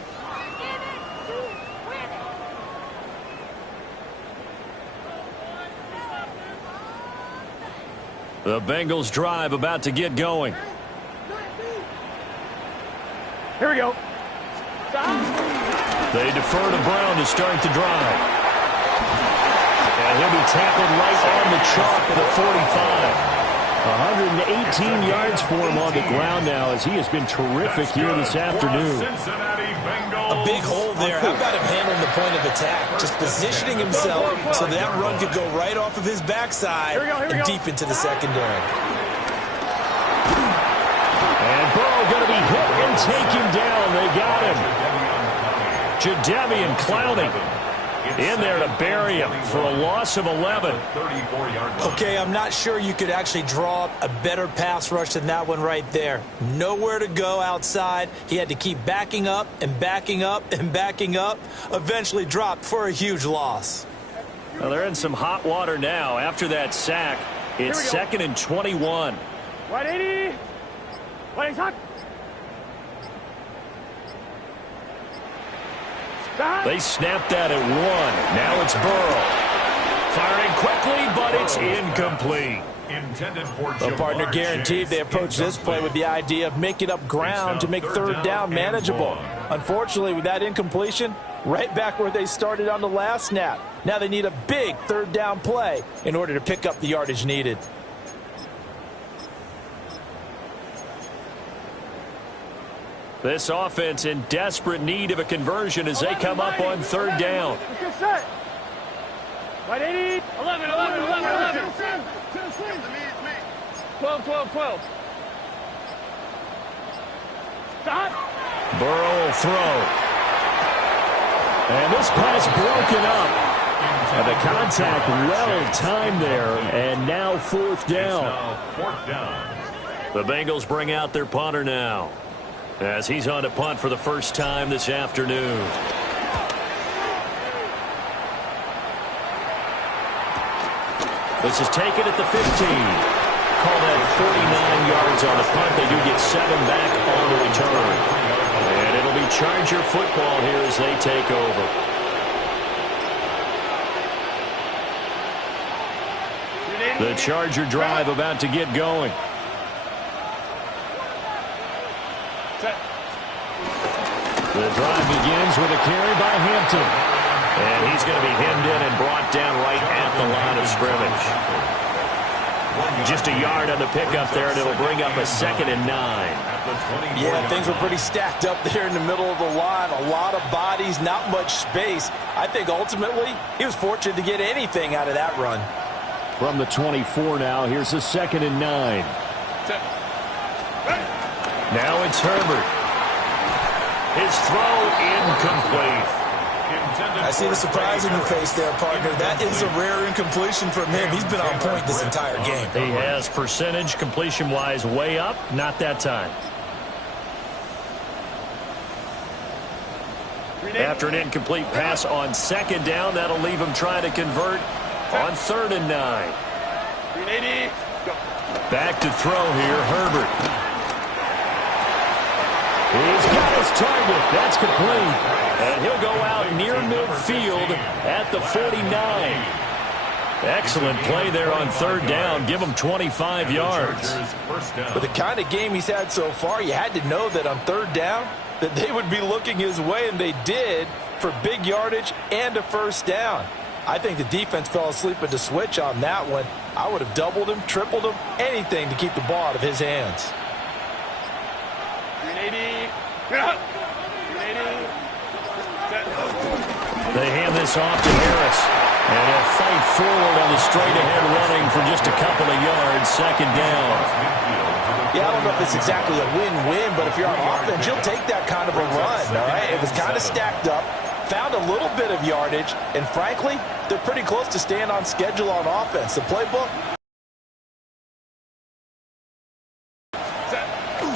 The Bengals drive about to get going. Here we go. They defer to Brown to start the drive. And he'll be tackled right on the chalk at the 45. 118 yards for him on the ground now as he has been terrific here this afternoon. A big hole there. How about him handling the point of attack? Just positioning himself so that run could go right off of his backside and deep into the secondary. And Burrow going to be hit and taken down. They got him. Jadeveon Clowney in there to bury him for a loss of 11. Okay, I'm not sure you could actually draw up a better pass rush than that one right there. Nowhere to go outside. He had to keep backing up and backing up and backing up. Eventually dropped for a huge loss. Well, they're in some hot water now. After that sack, it's 2nd and 21. 180. Playing hot. They snapped that at 1. Now it's Burrow. Firing quickly, but it's incomplete. The partner guaranteed they approach this play with the idea of making up ground to make third down manageable. Unfortunately, with that incompletion, right back where they started on the last snap. Now they need a big third down play in order to pick up the yardage needed. This offense in desperate need of a conversion as they come up on third down. 180. 11. 12. Stop. Burrow will throw. And this pass broken up. And the contact well timed there. And now 4th down. The Bengals bring out their punter now, as he's on to punt for the first time this afternoon. This is taken at the 15. Call that 49 yards on the punt. They do get 7 back on the return. And it'll be Charger football here as they take over. The Charger drive about to get going. The drive begins with a carry by Hampton. And he's going to be hemmed in and brought down right at the line of scrimmage. Just a yard on the pickup there, and it'll bring up a 2nd and 9. Yeah, things were pretty stacked up there in the middle of the line. A lot of bodies, not much space. I think ultimately he was fortunate to get anything out of that run. From the 24 now, here's a 2nd and 9. Now it's Herbert. His throw incomplete. I see the surprise in your face there, partner. That is a rare incompletion from him. He's been on point this entire game. He has percentage completion-wise way up. Not that time. After an incomplete pass on 2nd down, that'll leave him trying to convert on 3rd and 9. Back to throw here, Herbert. He's got his target. That's complete. And he'll go out near midfield at the 49. Excellent play there on 3rd down. Give him 25 yards. With the kind of game he's had so far, you had to know that on 3rd down that they would be looking his way, and they did, for big yardage and a 1st down. I think the defense fell asleep at the switch on that one. I would have doubled him, tripled him, anything to keep the ball out of his hands. They hand this off to Harris. And he'll fight forward on the straight-ahead running for just a couple of yards. 2nd down. Yeah, I don't know if it's exactly a win-win, but if you're on offense, you'll take that kind of a run, all right? It was kind of stacked up, found a little bit of yardage, and frankly, they're pretty close to staying on schedule on offense. The playbook.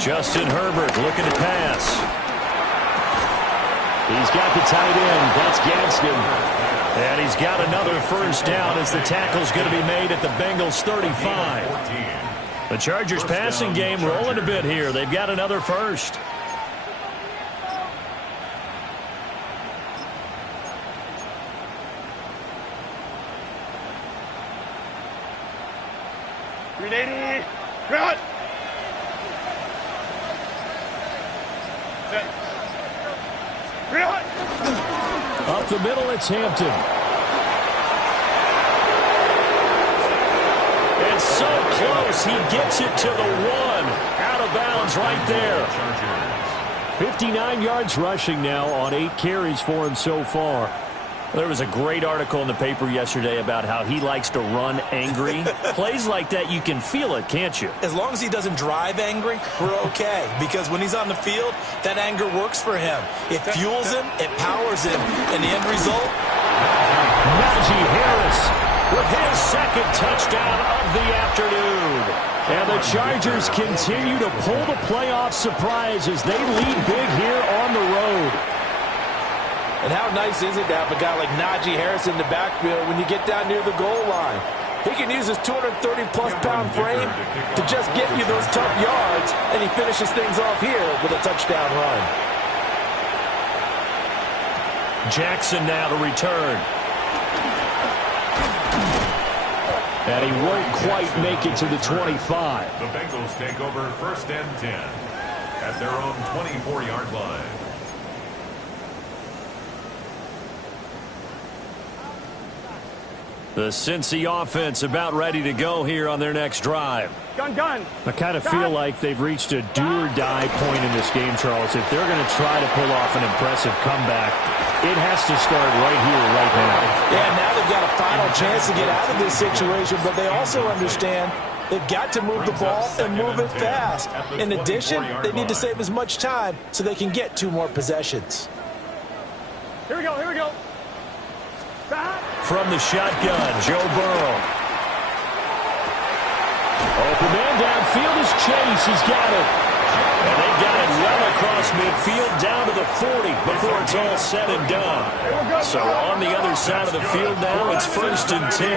Justin Herbert looking to pass. He's got the tight end. That's Gadsden. And he's got another 1st down as the tackle's going to be made at the Bengals 35. The Chargers passing game rolling a bit here. They've got another 1st. Up the middle, it's Hampton. It's so close. He gets it to the 1. Out of bounds right there. 59 yards rushing now on 8 carries for him so far. There was a great article in the paper yesterday about how he likes to run angry. Plays like that, you can feel it, can't you? As long as he doesn't drive angry, we're okay. Because when he's on the field, that anger works for him. It fuels him, it powers him. And the end result? Najee Harris with his 2nd touchdown of the afternoon. And the Chargers continue to pull the playoff surprise as they lead big here on the road. And how nice is it to have a guy like Najee Harris in the backfield when you get down near the goal line? He can use his 230-plus pound frame to just get you those tough yards, and he finishes things off here with a touchdown run. Jackson now to return. And he won't quite make it to the 25. The Bengals take over 1st and 10 at their own 24-yard line. The Cincy offense about ready to go here on their next drive. Gun. I kind of feel like they've reached a do-or-die point in this game, Charles. If they're going to try to pull off an impressive comeback, it has to start right here, right now. Yeah, now they've got a final chance to get out of this situation, but they also understand they've got to move the ball and move it fast. In addition, they need to save as much time so they can get 2 more possessions. Here we go. From the shotgun, Joe Burrow. Open man downfield is Chase. He's got it. And they got it well across midfield down to the 40 before it's all said and done. So on the other side of the field now, it's 1st and 10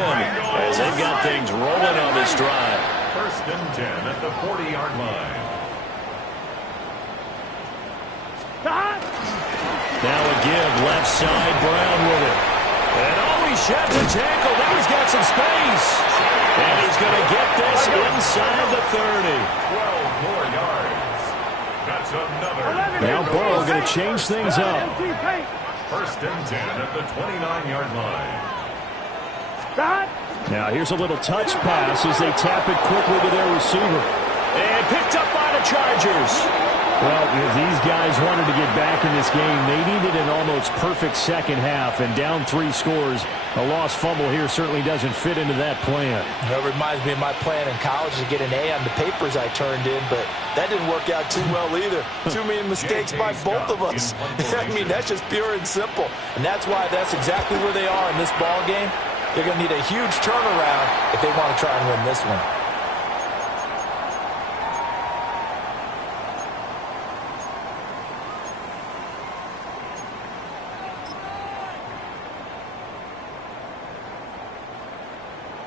as they've got things rolling on this drive. 1st and 10 at the 40-yard line. Now a give left side, Brown with it. And he sheds a tackle. Now he's got some space. And he's going to get this inside the 30. 12 more yards. That's another. Now Burrow going to change things up. 1st and 10 at the 29-yard line. Now here's a little touch pass as they tap it quickly to their receiver. And picked up by the Chargers. Well, if these guys wanted to get back in this game, they needed an almost perfect second half, and down 3 scores. A lost fumble here certainly doesn't fit into that plan. That reminds me of my plan in college to get an A on the papers I turned in, but that didn't work out too well either. Too many mistakes by both of us. I mean, that's just pure and simple. And that's why that's exactly where they are in this ball game. They're going to need a huge turnaround if they want to try and win this one.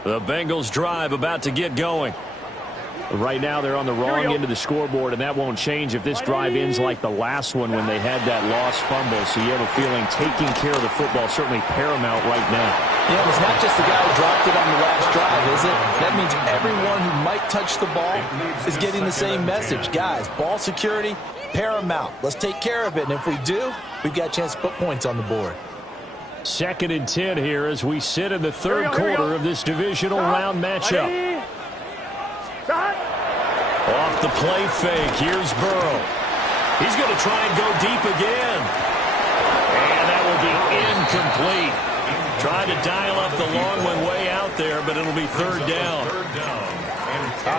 The Bengals drive about to get going. Right now they're on the wrong end of the scoreboard, and that won't change if this drive ends like the last one when they had that lost fumble. So you have a feeling taking care of the football is certainly paramount right now. Yeah, it's not just the guy who dropped it on the last drive, is it? That means everyone who might touch the ball is getting the same message. Guys, ball security, paramount. Let's take care of it, and if we do, we've got a chance to put points on the board. 2nd and 10 here as we sit in the third quarter of this divisional round matchup. Off the play fake, here's Burrow. He's going to try and go deep again. And that will be incomplete. Trying to dial up the long one way out there, but it'll be 3rd down.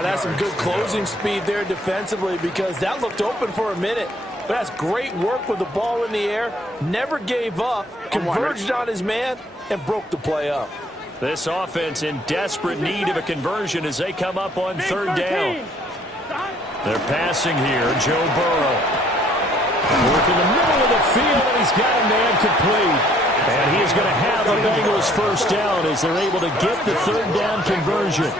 That's some good closing speed there defensively, because that looked open for a minute. But that's great work with the ball in the air. Never gave up, converged on his man, and broke the play up. This offense in desperate need of a conversion as they come up on 3rd down. They're passing here. Joe Burrow. Work in the middle of the field, and he's got a man complete. And he is going to have the Bengals 1st down as they're able to get the 3rd down conversion.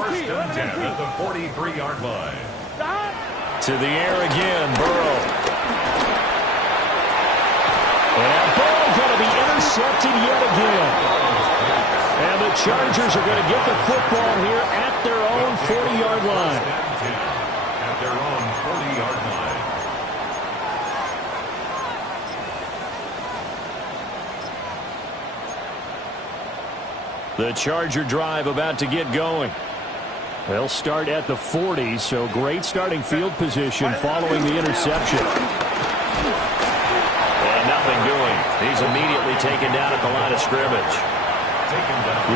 1st and 10 at the 43-yard line. To the air again, Burrow. And that ball going to be intercepted yet again. And the Chargers are going to get the football here at their own 40-yard line. At their own 40-yard line. The Charger drive about to get going. They'll start at the 40, so great starting field position following the interception. And nothing doing. He's immediately taken down at the line of scrimmage.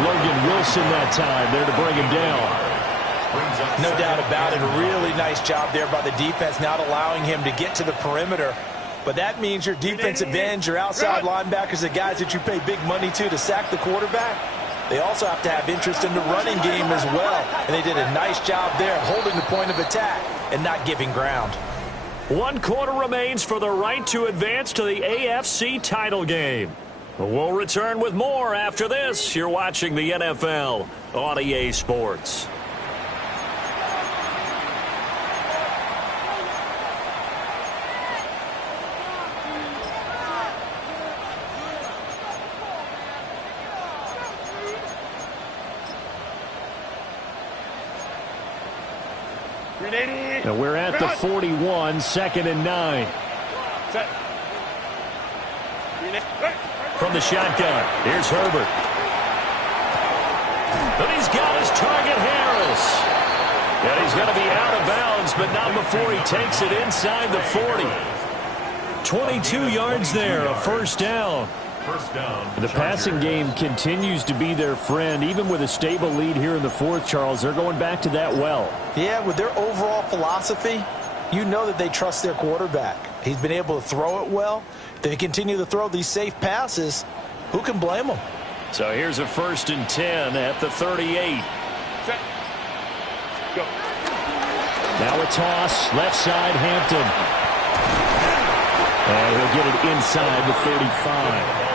Logan Wilson that time there to bring him down. No doubt about it. A really nice job there by the defense, not allowing him to get to the perimeter. But that means your defensive ends, your outside linebackers, the guys that you pay big money to sack the quarterback, they also have to have interest in the running game as well. And they did a nice job there holding the point of attack and not giving ground. 1 quarter remains for the right to advance to the AFC title game. We'll return with more after this. You're watching the NFL on EA Sports. And we're at the 41, 2nd and 9. From the shotgun, here's Herbert. And he's got his target, Harris. And he's going to be out of bounds, but not before he takes it inside the 40. 22 yards there, a 1st down. The passing game continues to be their friend. Even with a stable lead here in the 4th, Charles, they're going back to that well. Yeah, with their overall philosophy, you know that they trust their quarterback. He's been able to throw it well. If they continue to throw these safe passes, who can blame them? So here's a 1st and 10 at the 38. Set. Go. Now a toss, left side, Hampton. And he'll get it inside the 35.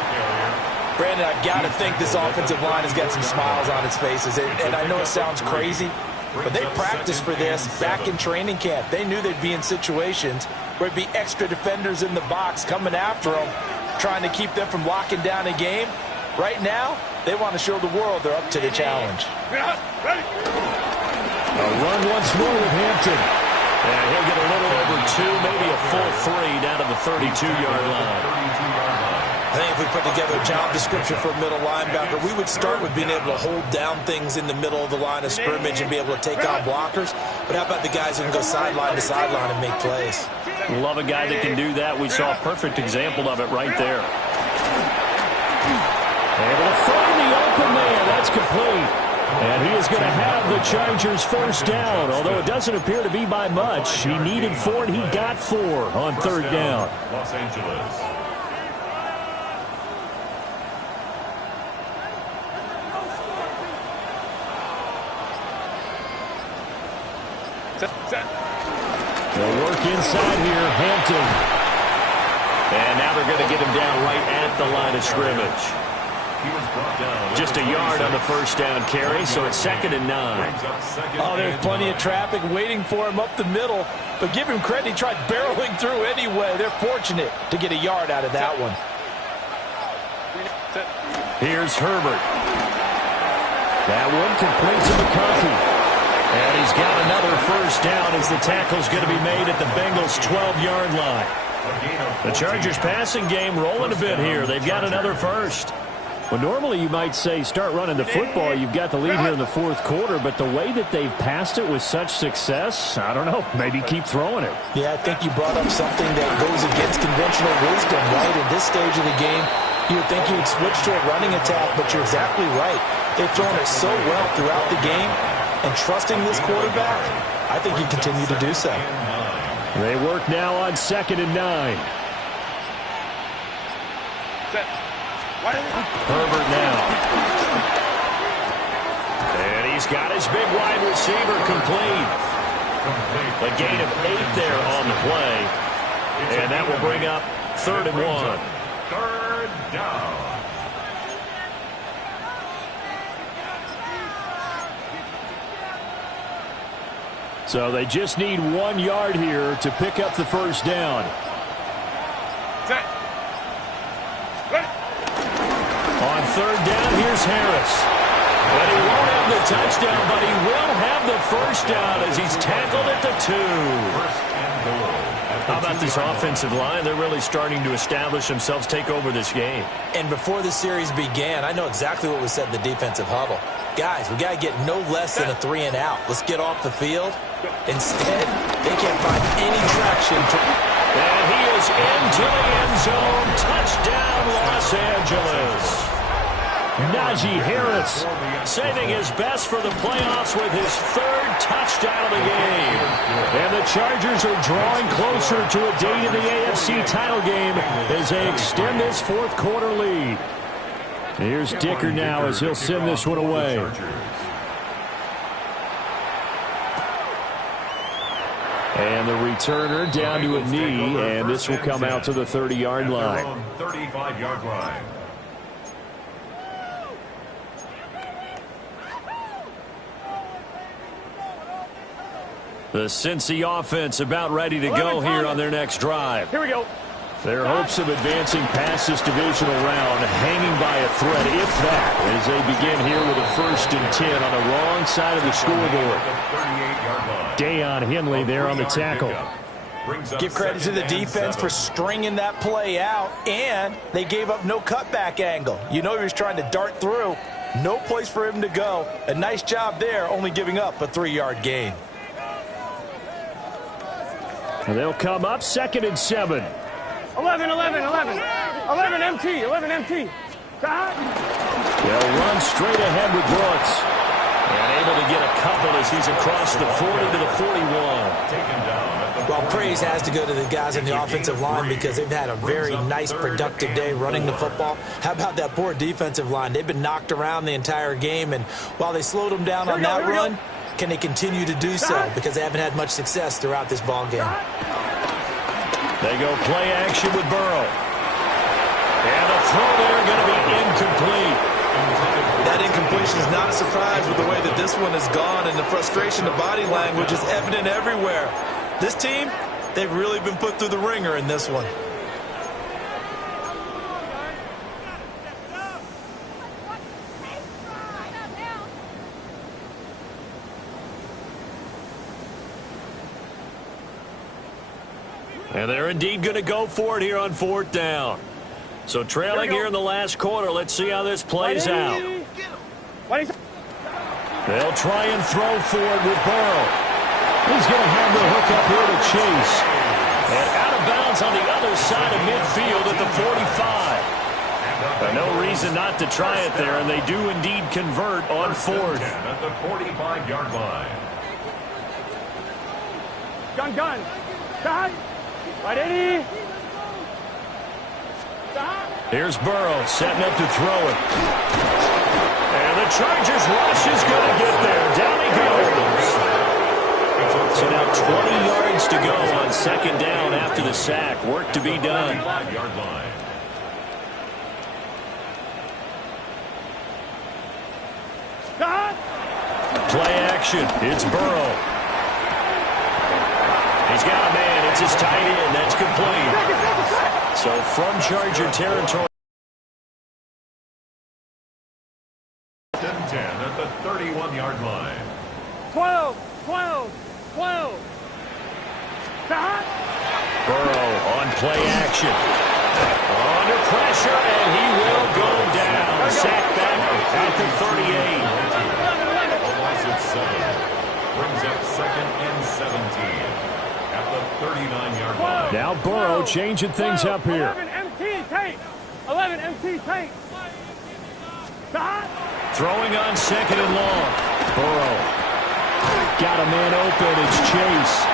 Brandon, I've got to think this offensive line has got some smiles on its faces. And I know it sounds crazy, but they practiced for this back in training camp. They knew they'd be in situations where it'd be extra defenders in the box coming after them, trying to keep them from locking down a game. Right now, they want to show the world they're up to the challenge. A run once more with Hampton. And he'll get a little over 2, maybe a full 3 down to the 32-yard line. I think if we put together a job description for a middle linebacker, we would start with being able to hold down things in the middle of the line of scrimmage and be able to take on blockers. But how about the guys who can go sideline to sideline and make plays? Love a guy that can do that. We saw a perfect example of it right there. Able to find the open man. That's complete. And he is going to have the Chargers first down, although it doesn't appear to be by much. He needed 4, and he got 4 on third down. Los Angeles. They'll work inside here, Hampton. And now they're going to get him down right at the line of scrimmage. Just a yard on the first down carry, so it's 2nd and 9. Oh, there's plenty of traffic waiting for him up the middle. But give him credit, he tried barreling through anyway. They're fortunate to get a yard out of that one. Here's Herbert. That one complete to McConkey. And he's got another first down as the tackle's going to be made at the Bengals' 12-yard line. The Chargers passing game rolling a bit here. They've got another first. Well, normally you might say start running the football. You've got the lead here in the fourth quarter, but the way that they've passed it with such success, I don't know, maybe keep throwing it. Yeah, I think you brought up something that goes against conventional wisdom, right? At this stage of the game, you would think you would switch to a running attack, but you're exactly right. They've thrown it so well throughout the game, and trusting this quarterback, I think you continue to do so. They work now on 2nd and 9. Herbert now. And he's got his big wide receiver complete. A gain of 8 there on the play. And that will bring up 3rd and 1. 3rd down. So they just need 1 yard here to pick up the first down. On 3rd down, here's Harris. But he won't have the touchdown, but he will have the first down as he's tackled at the 2. How about this offensive line? They're really starting to establish themselves, take over this game. And before the series began, I know exactly what was said in the defensive huddle. Guys, we got to get no less than a 3 and out. Let's get off the field. Instead, they can't find any traction. And he is into the end zone. Touchdown, Los Angeles. Najee Harris saving his best for the playoffs with his 3rd touchdown of the game. And the Chargers are drawing closer to a date in the AFC title game as they extend this fourth quarter lead. Here's Dicker now as he'll send this one away. And the returner down to a knee, and this will come out to the 30-yard line. 35-yard line. The Cincy offense about ready to go here on their next drive. Here we go. Their hopes of advancing past this divisional round hanging by a thread, if that, as they begin here with a 1st and 10 on the wrong side of the scoreboard. Deion Henley there on the tackle. Give credit to the defense for stringing that play out, and they gave up no cutback angle. You know he was trying to dart through. No place for him to go. A nice job there, only giving up a 3-yard gain. And they'll come up 2nd and 7. 11, 11, 11. 11 MT, 11 MT. They'll run straight ahead with Brooks. And able to get a couple as he's across the 40 to the 41. Well, praise has to go to the guys in the offensive line because they've had a very nice, productive day running the football. How about that poor defensive line? They've been knocked around the entire game, and while they slowed them down on that run, can they continue to do so? Because they haven't had much success throughout this ball game. They go play action with Burrow. And the throw there going to be incomplete. That incompletion is not a surprise with the way that this one has gone, and the frustration, the body language is evident everywhere. This team, they've really been put through the ringer in this one. And they're indeed going to go for it here on 4th down. So trailing here in the last quarter. Let's see how this plays out. They'll try and throw for it with Burrow. He's going to have the hook up here to Chase. And out of bounds on the other side of midfield at the 45. But no reason not to try it there, and they do indeed convert on fourth. At the 45-yard line. Gun. Stop. Right, Eddie. Stop. Here's Burrow setting up to throw it. And the Chargers rush is going to get there. Down he goes. So now 20 yards to go on second down after the sack. Work to be done. 5-yard line. Stop. Play action. It's Burrow. He's got a man. It's his tight end. That's complete. So from Charger territory. 10 at the 31-yard line. 12. Stop. Burrow on play action. Under pressure, and he will go down. Sack back at the 38. A loss of 7. Brings up 2nd and 17 at the 39-yard line. Now Burrow changing things up here. 11 MT tank. 11 MT tank. Stop. Throwing on second and long. Burrow. Got a man open. It's Chase.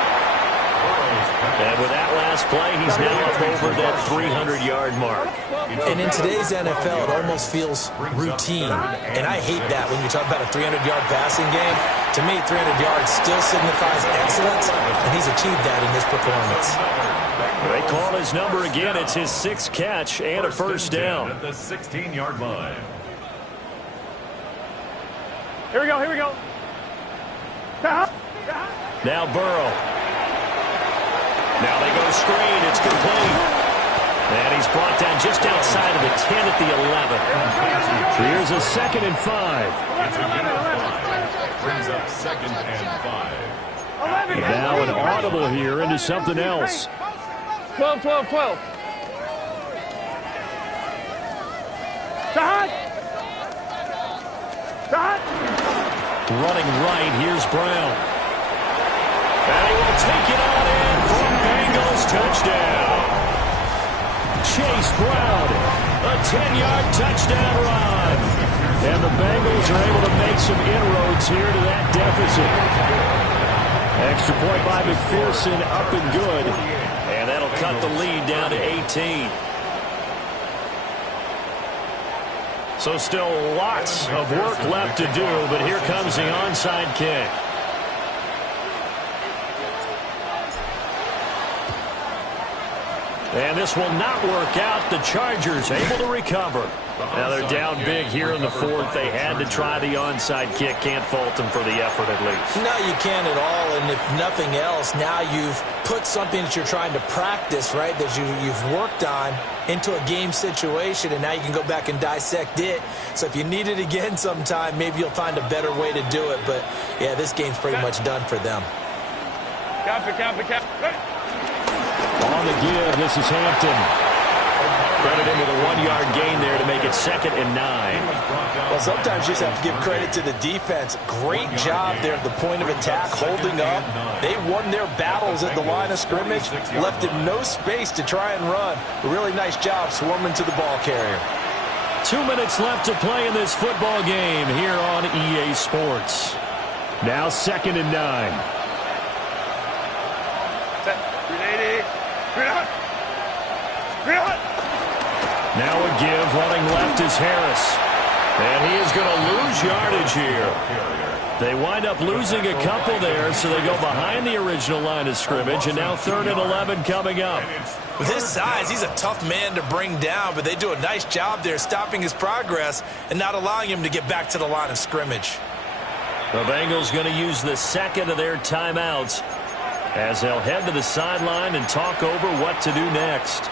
And with that last play, he's now up over that 300-yard mark. And in today's NFL, it almost feels routine. And I hate that when you talk about a 300-yard passing game. To me, 300 yards still signifies excellence, and he's achieved that in this performance. They call his number again. It's his 6th catch and a first down. At the 16-yard line. Here we go. Stop. Now Burrow. Now they go screen. It's complete. And he's brought down just outside of the 10 at the 11. So here's a 2nd and 5. It's a gain of 5. Brings up 2nd and 5. Now an audible here into something else. 12. Stop. Running right, here's Brown. And he will take it on in for a Bengals touchdown. Chase Brown, a 10-yard touchdown run. And the Bengals are able to make some inroads here to that deficit. Extra point by McPherson, up and good. And that'll cut the lead down to 18. So still lots of work left to do, but here comes the onside kick. And this will not work out. The Chargers able to recover. Now they're down big here in the 4th. They had to try the onside kick. Can't fault them for the effort at least. No, you can't at all. And if nothing else, now you've put something that you're trying to practice, right, that you've worked on into a game situation, and now you can go back and dissect it. So if you need it again sometime, maybe you'll find a better way to do it. But, yeah, this game's pretty much done for them. Cap. On the give, this is Hampton. Credit him with a 1-yard gain there to make it 2nd and 9. Well, sometimes you just have to give credit to the defense. Great job there at the point of attack, holding up. They won their battles at the line of scrimmage, left him no space to try and run. A really nice job swarming to the ball carrier. 2 minutes left to play in this football game here on EA Sports. Now 2nd and 9. Now a give, running left is Harris. And he is going to lose yardage here. They wind up losing a couple there, so they go behind the original line of scrimmage, and now 3rd and 11 coming up. With his size, he's a tough man to bring down, but they do a nice job there stopping his progress and not allowing him to get back to the line of scrimmage. The Bengals going to use the 2nd of their timeouts as they'll head to the sideline and talk over what to do next.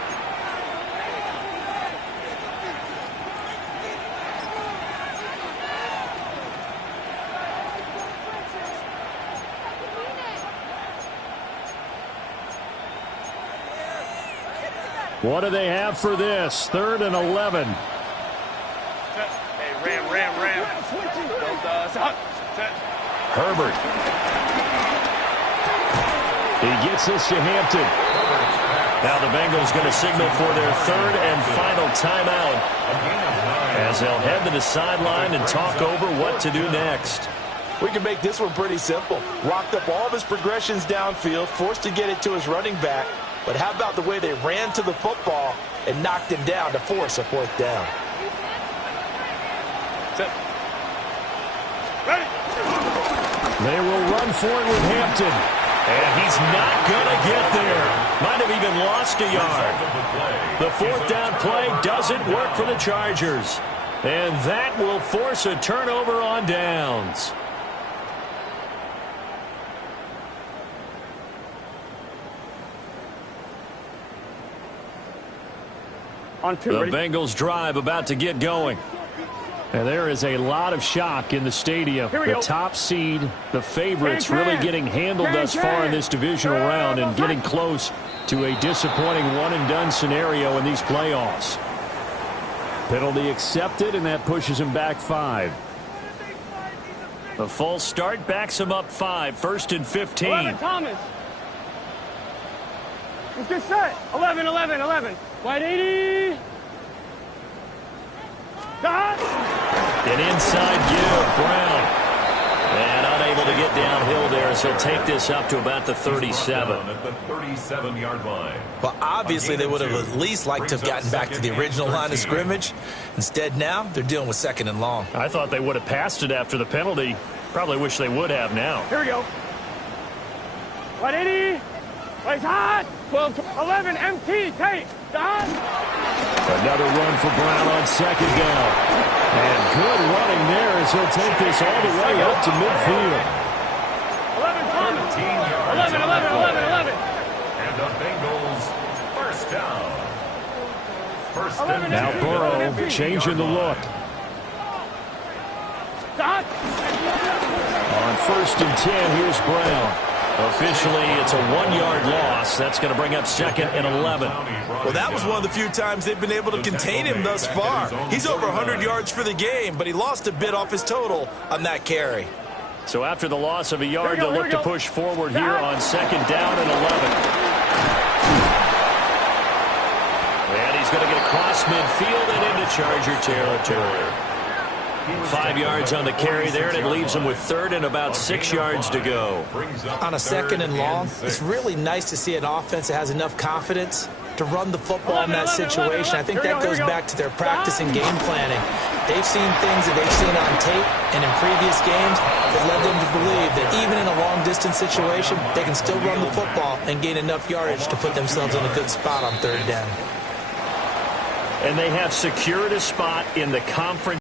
What do they have for this? 3rd and 11. Hey, ram. Herbert. He gets this to Hampton. Now the Bengals going to signal for their 3rd and final timeout as they'll head to the sideline and talk over what to do next. We can make this one pretty simple. Locked up all of his progressions downfield, forced to get it to his running back. But how about the way they ran to the football and knocked him down to force a 4th down? Ready. They will run for it with Hampton. And he's not going to get there. Might have even lost a yard. The 4th down play doesn't work for the Chargers. And that will force a turnover on downs. On 2, The ready? Bengals drive about to get going. And there is a lot of shock in the stadium. Here we The go. top seed, the favorites, Can. really getting handled thus far in this divisional round and getting close to a disappointing one-and-done scenario in these playoffs. Penalty accepted, and that pushes him back 5. The false start backs him up 5. 1st and 15. 11, Thomas. Let's get set. 11. Wide 80. Dot. An inside give, Brown. And unable to get downhill there, so he'll take this up to about the 37. At the 37-yard line. But obviously they would have at least liked to have gotten back to the original line of scrimmage. Instead now, they're dealing with 2nd and long. I thought they would have passed it after the penalty. Probably wish they would have now. Here we go. Wide 80. Place hot. 12, 11, empty, tape. Dot. Another run for Brown on 2nd down. And good running there as he'll take this all the way up to midfield. 11, Thomas. 13 yards. 11. And the Bengals 1st down. 1st and Now 10. Burrow changing the look. Dot. On 1st and 10, here's Brown. Officially, it's a 1-yard loss. That's going to bring up 2nd and 11. Well, that was one of the few times they've been able to contain him thus far. He's over 100 yards for the game, but he lost a bit off his total on that carry. So after the loss of a yard, Here we go, they'll look to push forward here on 2nd down and 11. And he's going to get across midfield and into Charger territory. 5 yards on the carry there, and it leaves him with 3rd and about 6 yards to go. On a 2nd and long, it's really nice to see an offense that has enough confidence to run the football in that situation. I think that goes back to their practice and game planning. They've seen things that they've seen on tape and in previous games that led them to believe that even in a long-distance situation, they can still run the football and gain enough yardage to put themselves in a good spot on 3rd down. And they have secured a spot in the conference